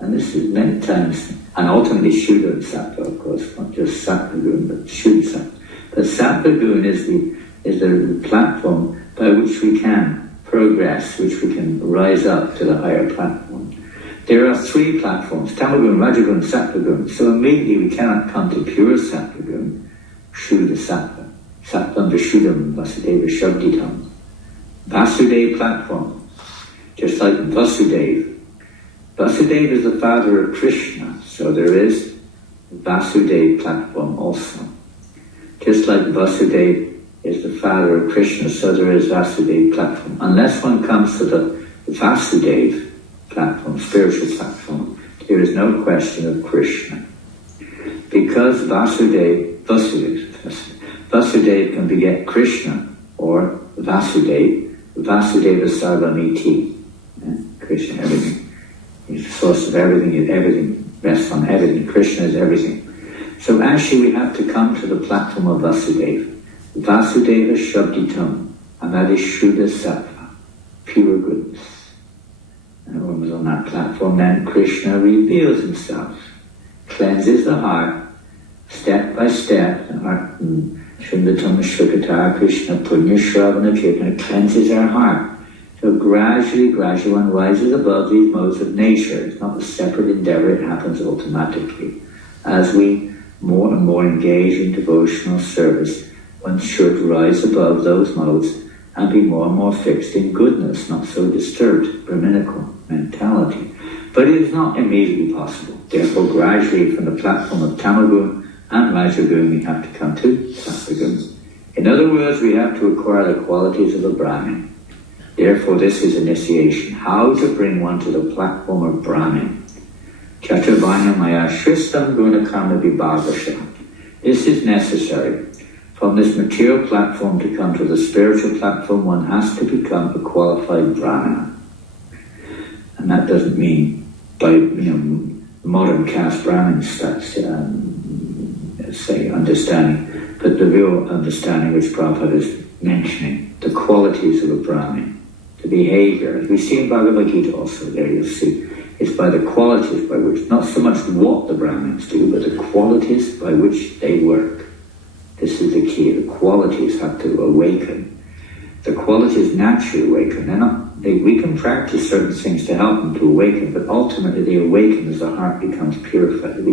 And this is many times, and ultimately Shuddha and Sattva, of course, not just Sattva Gun, but Shuddha Sattva. But Sattva Gun is the platform by which we can progress, which we can rise up to the higher platform. There are 3 platforms, Tamagun, Rajagun, Sattvagun. So immediately we cannot come to pure Sattvagun, Shuddha Sattva. Sattvam Vishuddham Vasudeva Shabditam. Vasudeva platform, just like Vasudeva. Vasudeva is the father of Krishna, so there is Vasudeva platform also. Just like Vasudeva is the father of Krishna, so there is Vasudeva platform. Unless one comes to the Vasudeva platform, spiritual platform, there is no question of Krishna. Because Vasudeva can beget Krishna, or Vasudeva Sarvamiti. Krishna, everything. He's the source of everything, everything rests on everything. Krishna is everything. So actually we have to come to the platform of Vasudeva. Vasudeva Shabditam, and that is Shuddha Sattva, pure goodness. And when we're on that platform, then Krishna reveals himself, cleanses the heart, step by step. The heart, Shindatam Shukata Krishna Punya Shravana Kirtana, cleanses our heart. So gradually one rises above these modes of nature. It's not a separate endeavor, it happens automatically. As we more and more engage in devotional service, one should rise above those modes and be more and more fixed in goodness, not so disturbed, Brahminical mentality. But it is not immediately possible. Therefore, gradually from the platform of Tamagun and Rajagun, we have to come to Sattvagun. In other words, we have to acquire the qualities of a Brahmin. Therefore, this is initiation. How to bring one to the platform of Brahmin. Chaturvanya Maya Shristam Guna Karma Vibhavasha. This is necessary. From this material platform to come to the spiritual platform, one has to become a qualified Brahmana. And that doesn't mean by, modern caste Brahmins say understanding, but the real understanding which Prabhupada is mentioning, the qualities of a Brahmin, the behavior. As we see in Bhagavad Gita also, there you'll see, it's by the qualities by which, not so much what the Brahmins do, but the qualities by which they work. This is the key. The qualities have to awaken. The qualities naturally awaken. We can practice certain things to help them to awaken, but ultimately they awaken as the heart becomes purified.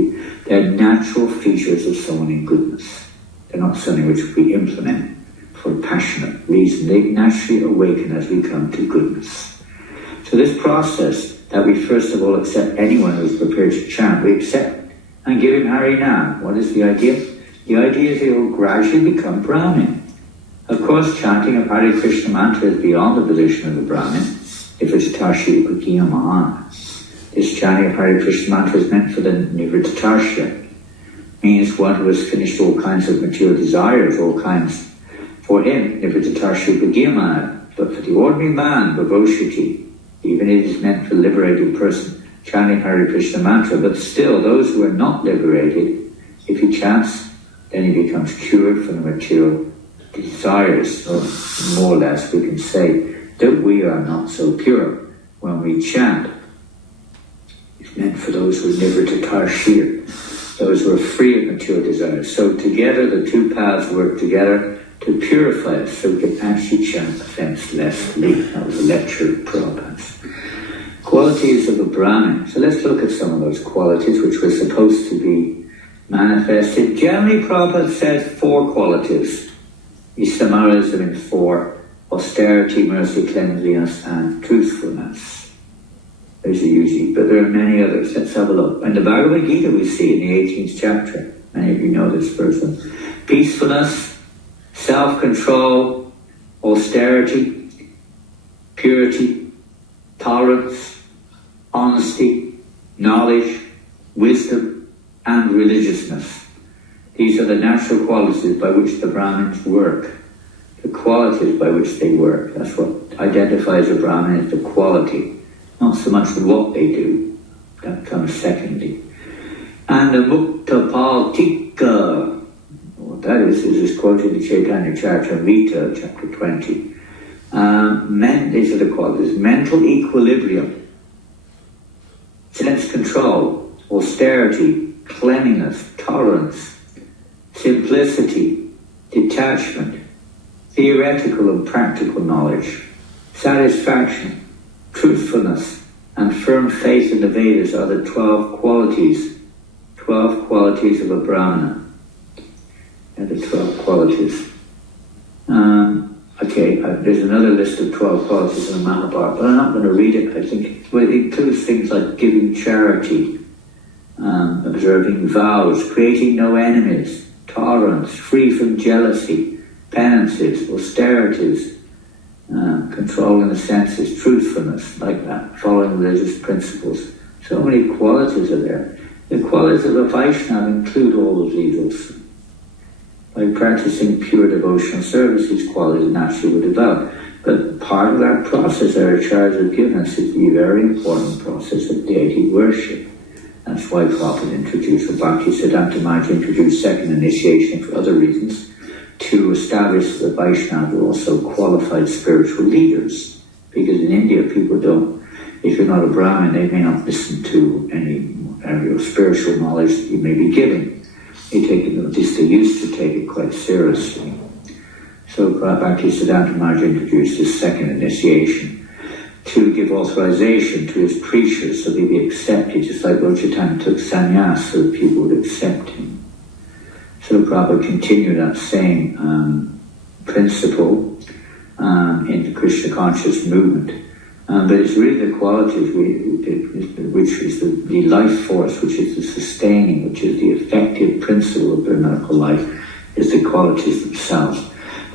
They're natural features of someone in goodness. They're not something which we implement for passionate reason. They naturally awaken as we come to goodness. So this process that we first of all accept anyone who is prepared to chant, we accept and give him Harinam. What is the idea? The idea is he will gradually become Brahmin. Of course, chanting of Hare-Krishna mantra is beyond the position of the Brahmin. If it's Tashi Upakiya Mahan. This chanting of Hare-Krishna mantra is meant for the Nivrittatarshya. Means one who has finished all kinds of material desires, all kinds. For him, Nivrittatarshya Upakiya Mahan. But for the ordinary man, Vavoshiti, even it is meant for the liberated person, chanting Hare-Krishna mantra. But still, those who are not liberated, if he chants, then he becomes cured from the material desires. So more or less we can say that we are not so pure when we chant. It's meant for those who are Nivrittatarshya, those who are free of material desires. So together the two paths work together to purify us so we can actually chant offenselessly. That was a lecture of Prabhupada's. Qualities of a Brahmin. So let's look at some of those qualities which were supposed to be manifested. Generally, Prabhupada says 4 qualities. He summarizes them in 4: austerity, mercy, cleanliness, and truthfulness. Those are usually, but there are many others. Let's have a look. In the Bhagavad Gita we see in the 18th chapter, many of you know this verse, peacefulness, self-control, austerity, purity, tolerance, honesty, knowledge, wisdom, and religiousness. These are the natural qualities by which the Brahmins work. The qualities by which they work. That's what identifies a Brahmin as the quality. Not so much what they do. That comes secondly. And the Mukta Paltika. What that is quoted in Chaitanya Charitamrita, chapter 20. These are the qualities. Mental equilibrium. Sense control. Austerity. Cleanliness. Tolerance. Simplicity, detachment, theoretical and practical knowledge, satisfaction, truthfulness, and firm faith in the Vedas are the 12 qualities of a Brahmana. And the 12 qualities. There's another list of 12 qualities in the Mahabharata, but I'm not going to read it. I think it includes things like giving charity, observing vows, creating no enemies, tolerance, free from jealousy, penances, austerities, controlling the senses, truthfulness, like that, following religious principles. So many qualities are there. The qualities of a Vaishnava include all of these also. By practicing pure devotional service, these qualities naturally will develop. But part of that process our acharyas have given us is the very important process of deity worship. That's why Prabhupada introduced, or Bhaktisiddhanta Maharaj introduced second initiation for other reasons, to establish the Vaishnava were also qualified spiritual leaders. Because in India, people don't, if you're not a Brahmin, they may not listen to any spiritual knowledge that you may be giving. They take it, at least they used to take it quite seriously. So Bhaktisiddhanta Maharaj introduced his second initiation to give authorization to his preachers so they'd be accepted, just like Lord Chaitanya took sannyas so that people would accept him. So Prabhupada continued that same principle in the Krishna conscious movement. But it's really the qualities which is the life force, which is the sustaining, which is the effective principle of Brahmanical life, is the qualities themselves.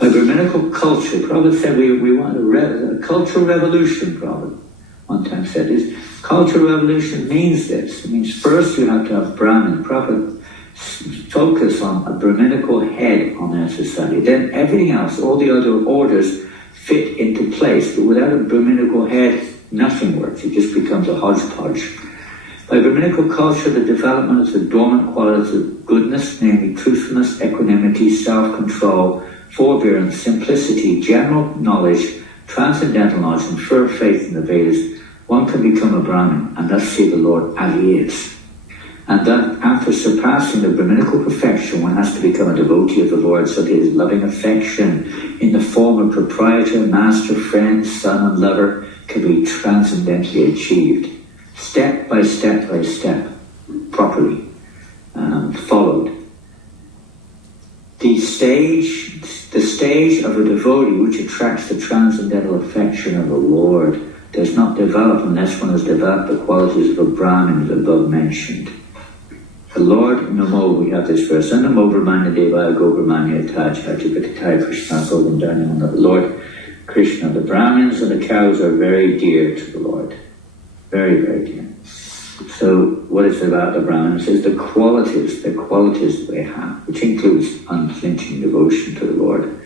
By Brahminical culture, Prabhupada said we want a cultural revolution, Prabhupada one time said this. Cultural revolution means this. It means first you have to have Brahmin. Prabhupada focus on a Brahminical head on our society. Then everything else, all the other orders fit into place. But without a Brahminical head, nothing works. It just becomes a hodgepodge. By Brahminical culture, the development of the dormant qualities of goodness, namely truthfulness, equanimity, self-control, forbearance, simplicity, general knowledge, transcendental knowledge, and firm faith in the Vedas, one can become a Brahmin and thus see the Lord as he is. And that after surpassing the Brahminical perfection, one has to become a devotee of the Lord, so that his loving affection in the form of proprietor, master, friend, son, and lover can be transcendently achieved, step by step by step, properly followed. The stage of a devotee which attracts the transcendental affection of the Lord does not develop unless one has developed the qualities of a Brahmin as above mentioned. The Lord, Namo, we have this verse, Namo Brahmana Devaya Go Brahmanya Taj Hajipatitai Krishna Govindana. The Lord Krishna, the Brahmins and the cows are very dear to the Lord. Very, very dear. So what is it about the Brahmins is the qualities that they have, which includes unflinching devotion to the Lord.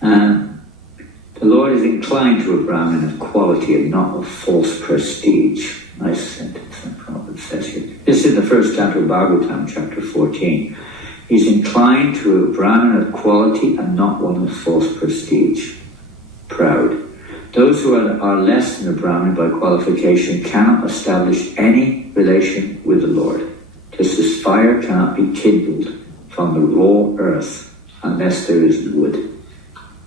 The Lord is inclined to a Brahmin of quality and not of false prestige. Nice sentence that Prabhupada says here. This is the first chapter of Bhagavatam, chapter 14. He's inclined to a Brahmin of quality and not one of false prestige. Proud. Those who are less than a Brahmin by qualification cannot establish any relation with the Lord, just as fire cannot be kindled from the raw earth unless there is wood.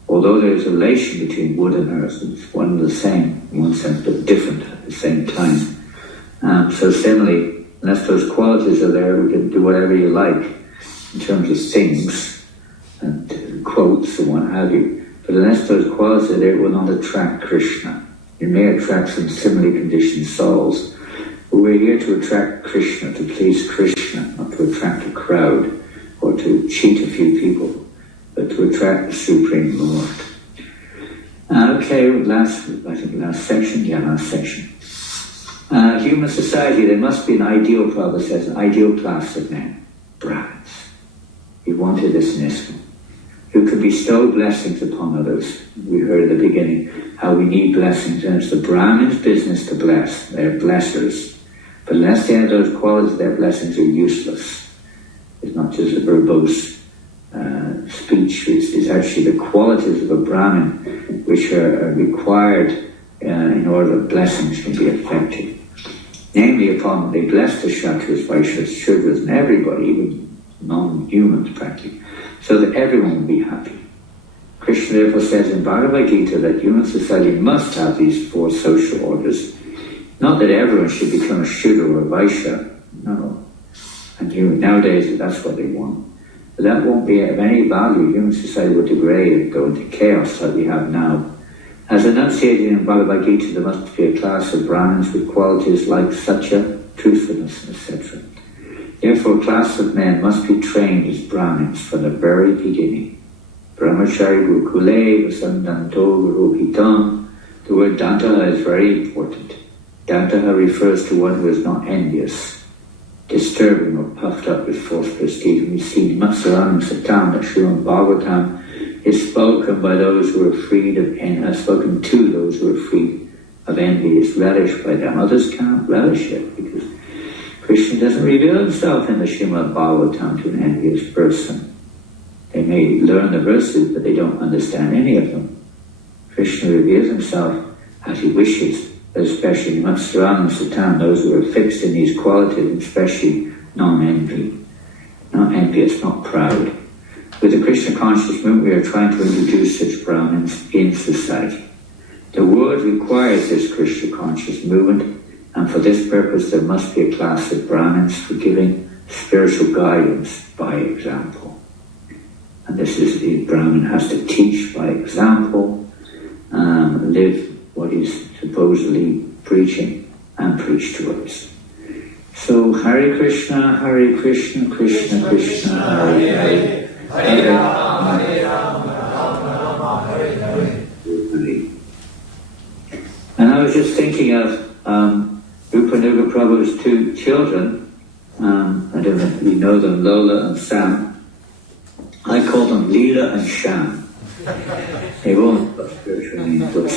Although there is a relation between wood and earth, it's one and the same in one sense, but different at the same time. So similarly, unless those qualities are there, we can do whatever you like in terms of things and quotes and what have you. But unless those qualities are there, it will not attract Krishna. It may attract some similarly conditioned souls. But we're here to attract Krishna, to please Krishna, not to attract a crowd or to cheat a few people, but to attract the Supreme Lord. Okay, last section. Human society, there must be an ideal, Prabhupada says, an ideal class of men, Brahmins. He wanted this in ISKCON, who could bestow blessings upon others. We heard at the beginning how we need blessings, and it's the Brahmin's business to bless. They're blessers. But unless they have those qualities, their blessings are useless. It's not just a verbose speech, it's actually the qualities of a Brahmin which are required in order that blessings can be effective. Namely, upon they bless the Kshatriyas, Vaishyas, Shudras, and everybody, even non-humans practically, so that everyone will be happy. Krishna therefore says in Bhagavad Gita that human society must have these four social orders. Not that everyone should become a Shudra or a Vaishya, no. And nowadays that's what they want. But that won't be of any value. Human society will degrade and go into chaos that we have now. As enunciated in Bhagavad Gita, there must be a class of Brahmins with qualities like satya, truthfulness, etc. Therefore, a class of men must be trained as Brahmins from the very beginning. Brahmachari gurukule vasandanto guruhitam. The word dantaha is very important. Dantaha refers to one who is not envious, disturbing or puffed up with false prestige. We see Matsaranam Satam, that Srimad Bhagavatam is spoken by those who are freed of envy, spoken to those who are free of envy, is relished by them. Others cannot relish it because Krishna doesn't reveal himself in the Srimad Bhagavatam to an envious person. They may learn the verses, but they don't understand any of them. Krishna reveals himself as he wishes, especially Matsaranam Satam, those who are fixed in these qualities, especially non-envy, not envious, not proud. With the Krishna conscious movement, we are trying to introduce such Brahmins in society. The world requires this Krishna conscious movement, and for this purpose there must be a class of Brahmins for giving spiritual guidance by example. And this is the Brahmin has to teach by example, live what he's supposedly preaching, and preach to others. So Hare Krishna, Krishna Krishna, Hare Hare. Hare Rama, Hare Rama, Rama just thinking of Rupanuga Prabhu's two children. I don't know if you know them, Lola and Sam. I call them Leela and Sham. They won't put spiritual names, but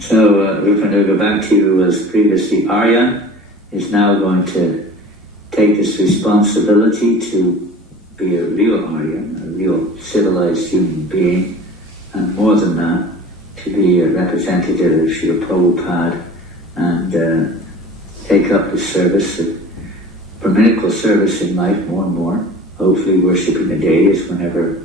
so Rupanuga Bhakti, who was previously Aryan, is now going to take this responsibility to be a real Aryan, a real civilized human being, and more than that, to be a representative of Srila Prabhupada and take up the service, of Brahminical service in life more and more, hopefully worshipping the deities whenever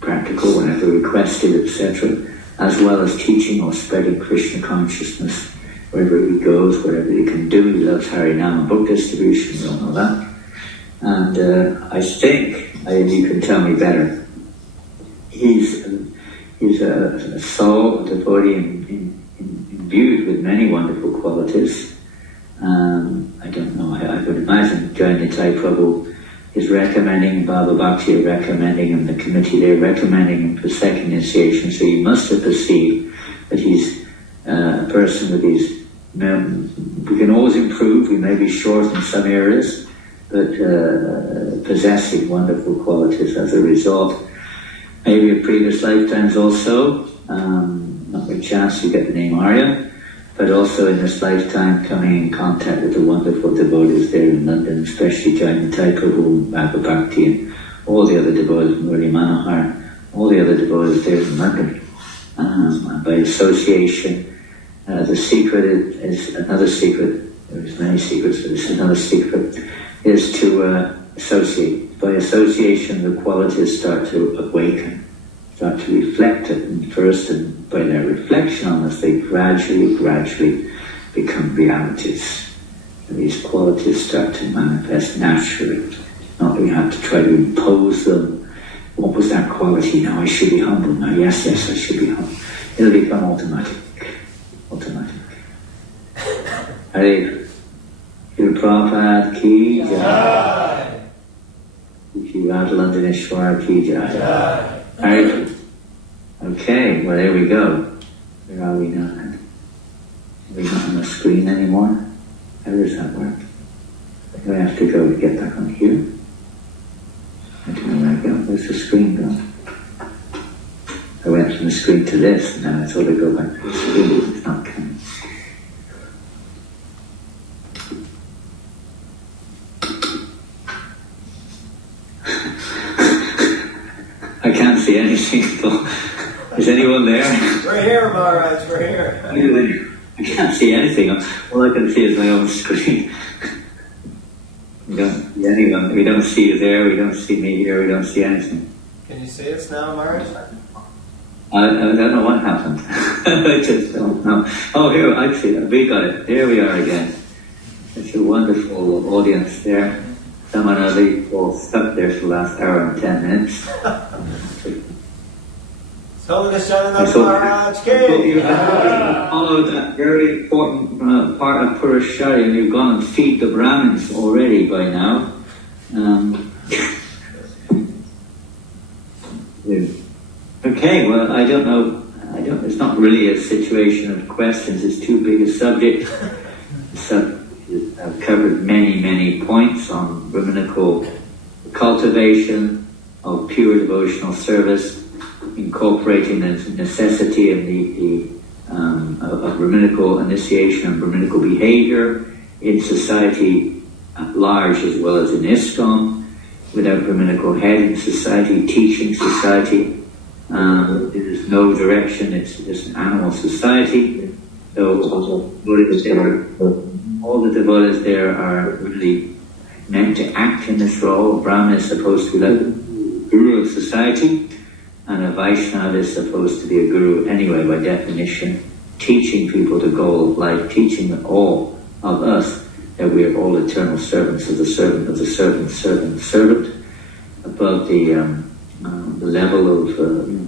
practical, whenever requested, etc., as well as teaching or spreading Krishna consciousness wherever he goes, whatever he can do. He loves Harinama book distribution, you all know that. And I think, and you can tell me better, he's a soul, a devotee imbued with many wonderful qualities. I don't know, I would imagine Jayanitai Prabhu is recommending, Baba Bhakti are recommending him, the committee they're recommending him for second initiation, so you must have perceived that he's a person with these, we can always improve, we may be short in some areas, but possessing wonderful qualities as a result. Maybe in previous lifetimes also, not by chance you get the name Arya, but also in this lifetime coming in contact with the wonderful devotees there in London, especially Jayanitai Prabhu, Baba Bhakti, and all the other devotees, Murli Manohar, all the other devotees there in London. And by association, the secret is another secret, there's many secrets, but this is another secret, is to associate. By association, the qualities start to awaken, start to reflect it, and first, and by their reflection on this, they gradually become realities. And these qualities start to manifest naturally. Not that we have to try to impose them. What was that quality? Now I should be humble. Now yes, I should be humble. It'll become automatic. Hare Prabhupada ki jai. Shri Radha Londoneshwar ki jai. Hare. Okay, well there we go. Where are we now? Are we not on the screen anymore? How does that work? Do I have to go to get back on here? I don't know where I go. Where's the screen gone? I went from the screen to this, and now I thought I'd go back to the screen. It's not coming. I can't see anything though. Is anyone there? We're here, Maharaj, we're here. I can't see anything. All I can see is my own screen. We don't see anyone. We don't see you there. We don't see me here. We don't see anything. Can you see us now, Maharaj? I don't know what happened. I just don't know. Oh, here, I see it. We got it. There we are again. It's a wonderful audience there. Someone all stuck there for the last hour and 10 minutes. Holiness Jagannath Maharaj ki! You have followed that very important part of Purushari, and you've gone and feed the Brahmins already by now. Okay, well, I don't know. It's not really a situation of questions. It's too big a subject. I've covered many points on Brahminical cultivation of pure devotional service, incorporating the necessity and of Brahminical initiation and Brahminical behavior in society at large as well as in ISKCON, without Brahminical head in society, teaching society. There is no direction, it's just an animal society. So all the devotees there are really meant to act in this role. Brahmana is supposed to be the guru of society, and a Vaishnava is supposed to be a guru anyway by definition, teaching people the goal of life, teaching all of us that we are all eternal servants of the servant, above the level of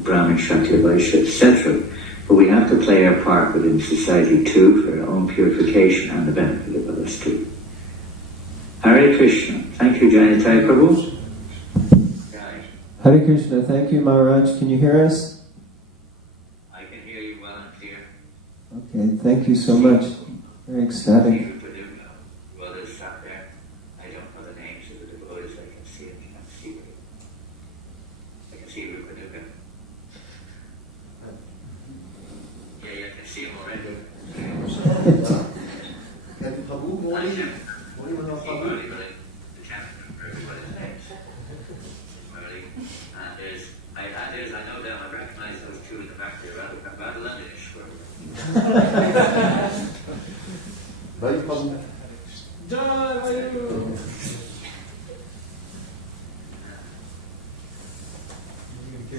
Brahmin, Kshatriya, Vaishya, etc. But we have to play our part within society too, for our own purification and the benefit of others too. Hare Krishna. Thank you, Jayanitai Prabhu. Hare Krishna. Thank you, Maharaj. Can you hear us? I can hear you well and clear. Okay, thank you so much. Very ecstatic. Others sat there. I don't know the names of the devotees. I can see it. I can see Rupanuga. Yeah, I can see him already. I know them, I recognize those two in the back there, rather Londonish.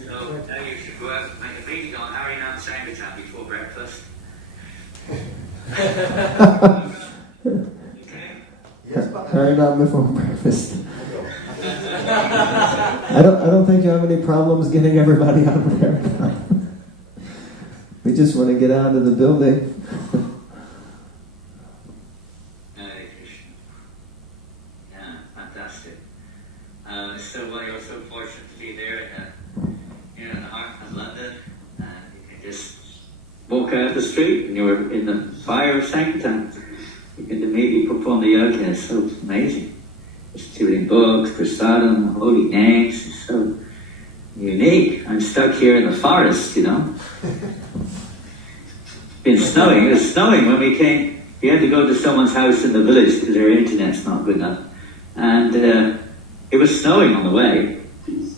So now you should go out and make a meeting on Harinam Sankirtan before breakfast. Okay? Harinam before breakfast. I don't think you have any problems getting everybody out of there. We just want to get out of the building. Radha-Krishna. Yeah, fantastic. So well, you're so fortunate to be there in the heart of London, and you can just walk out the street and you're in the fire of Sankirtan. You can immediately perform the yoga. It's so amazing. Distributing books, prasadam, holy names. It's so unique. I'm stuck here in the forest, you know. It's been snowing. It was snowing when we came. We had to go to someone's house in the village because their internet's not good enough. And it was snowing on the way. It's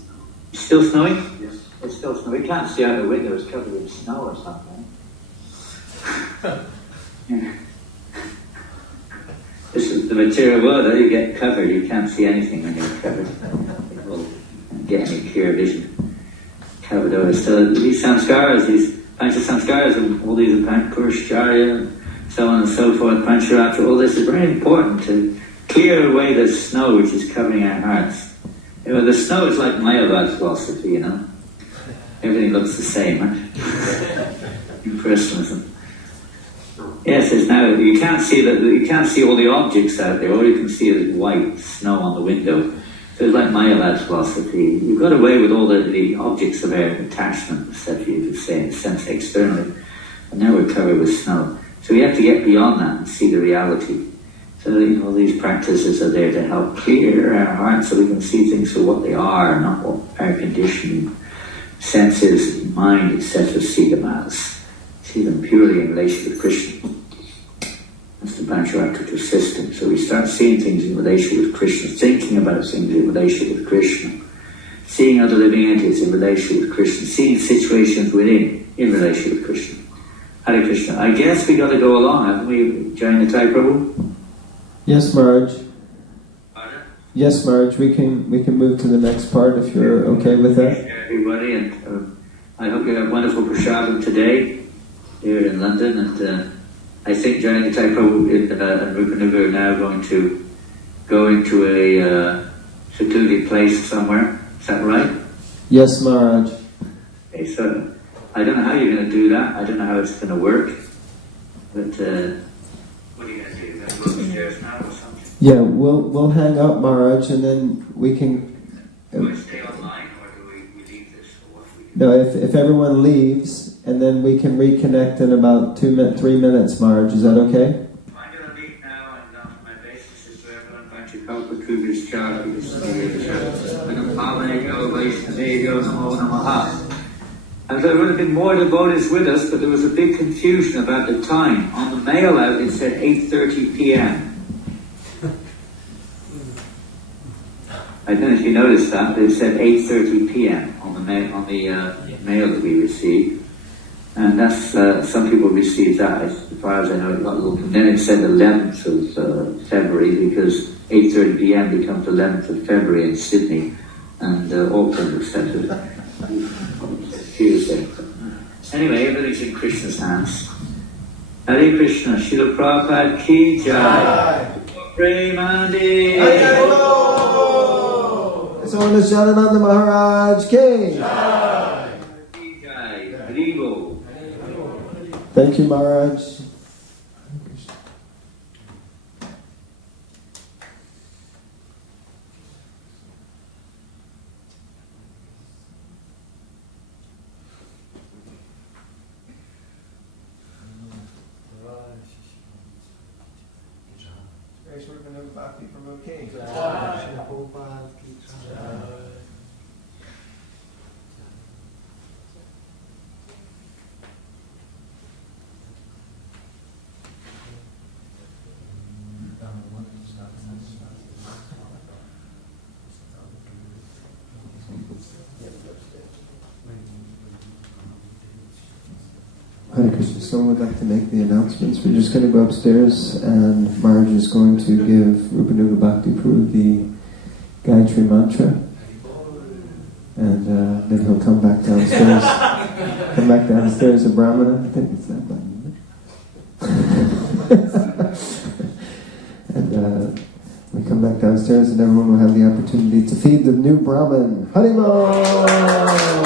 still snowing? Yes. It's still snowing. We can't see out the window. It's covered in snow or something. Yeah. This is the material world, though. You get covered, you can't see anything when you're covered. You won't get any clear vision. Covered over. So these samskaras, these pancha samskaras, and all these Purushacharya, and so on and so forth, Pancharatra, all this is very important to clear away the snow which is covering our hearts. You know, the snow is like Mayavad philosophy, you know. Everything looks the same, huh? In personalism. Yes, it's now you can't see all the objects out there. All you can see is white snow on the window. So it's like Mayavad's philosophy. You've got away with all the objects of our attachment, etc. You could say in a sense externally, and now we're covered with snow. So we have to get beyond that and see the reality. So these practices are there to help clear our hearts, so we can see things for what they are, not what our conditioning, senses, mind, etc. see them as. See them purely in relation to Krishna. That's the Pancharatra system. So we start seeing things in relation with Krishna, thinking about things in relation with Krishna, seeing other living entities in relation with Krishna, seeing situations within in relation with Krishna. Hare Krishna. I guess we got to go along, haven't we, Jayanatai Prabhu? Yes, Maharaj. Pardon? Yes, Maharaj. We can move to the next part if you're okay with that. Everybody, and I hope you have wonderful prasadam today here in London, and I think Jayanatai Prabhu and Rupanuga are now going to go into a secluded place somewhere. Is that right? Yes, Maharaj. Okay, so I don't know how you're going to do that. I don't know how it's going to work. But what are you going to do? You're going to go upstairs now or something? Yeah, we'll hang up, Maharaj, and then we can. Do I stay online, or do we leave this? Or what do we do? No, if everyone leaves, and then we can reconnect in about 3 minutes, Maharaj. Is that okay? I'm going to leave now, and my basis is where I'm going to Kalpakuvis Charis, Pavanayo, Vaishnaveyo, Namo Namaha. And there would have been more devotees with us, but there was a big confusion about the time. On the mail out, it said 8:30 p.m. I don't know if you noticed that, but it said 8:30 p.m. on the mail that we received. And that's, some people received that, as far as I know, it got a little, and then it said 11th of February, because 8:30 p.m. becomes 11th of February in Sydney, and Auckland, etc. Tuesday. Anyway, everything's in Krishna's hands. Hare Krishna, Srila Prabhupada ki jai. Premanandi. So Nishanananda Maharaj ki jai. Thank you, Maharaj. Rupanuga Bhakti Prabhu Ki. Hare Krishna, someone would like to make the announcements. We're just going to go upstairs and Maharaj is going to give Rupanuga Bhakti Prabhu the Gayatri mantra. And then he'll come back downstairs. Come back downstairs to Brahmana. I think it's that button. And we come back downstairs and everyone will have the opportunity to feed the new Brahmin. Haribol!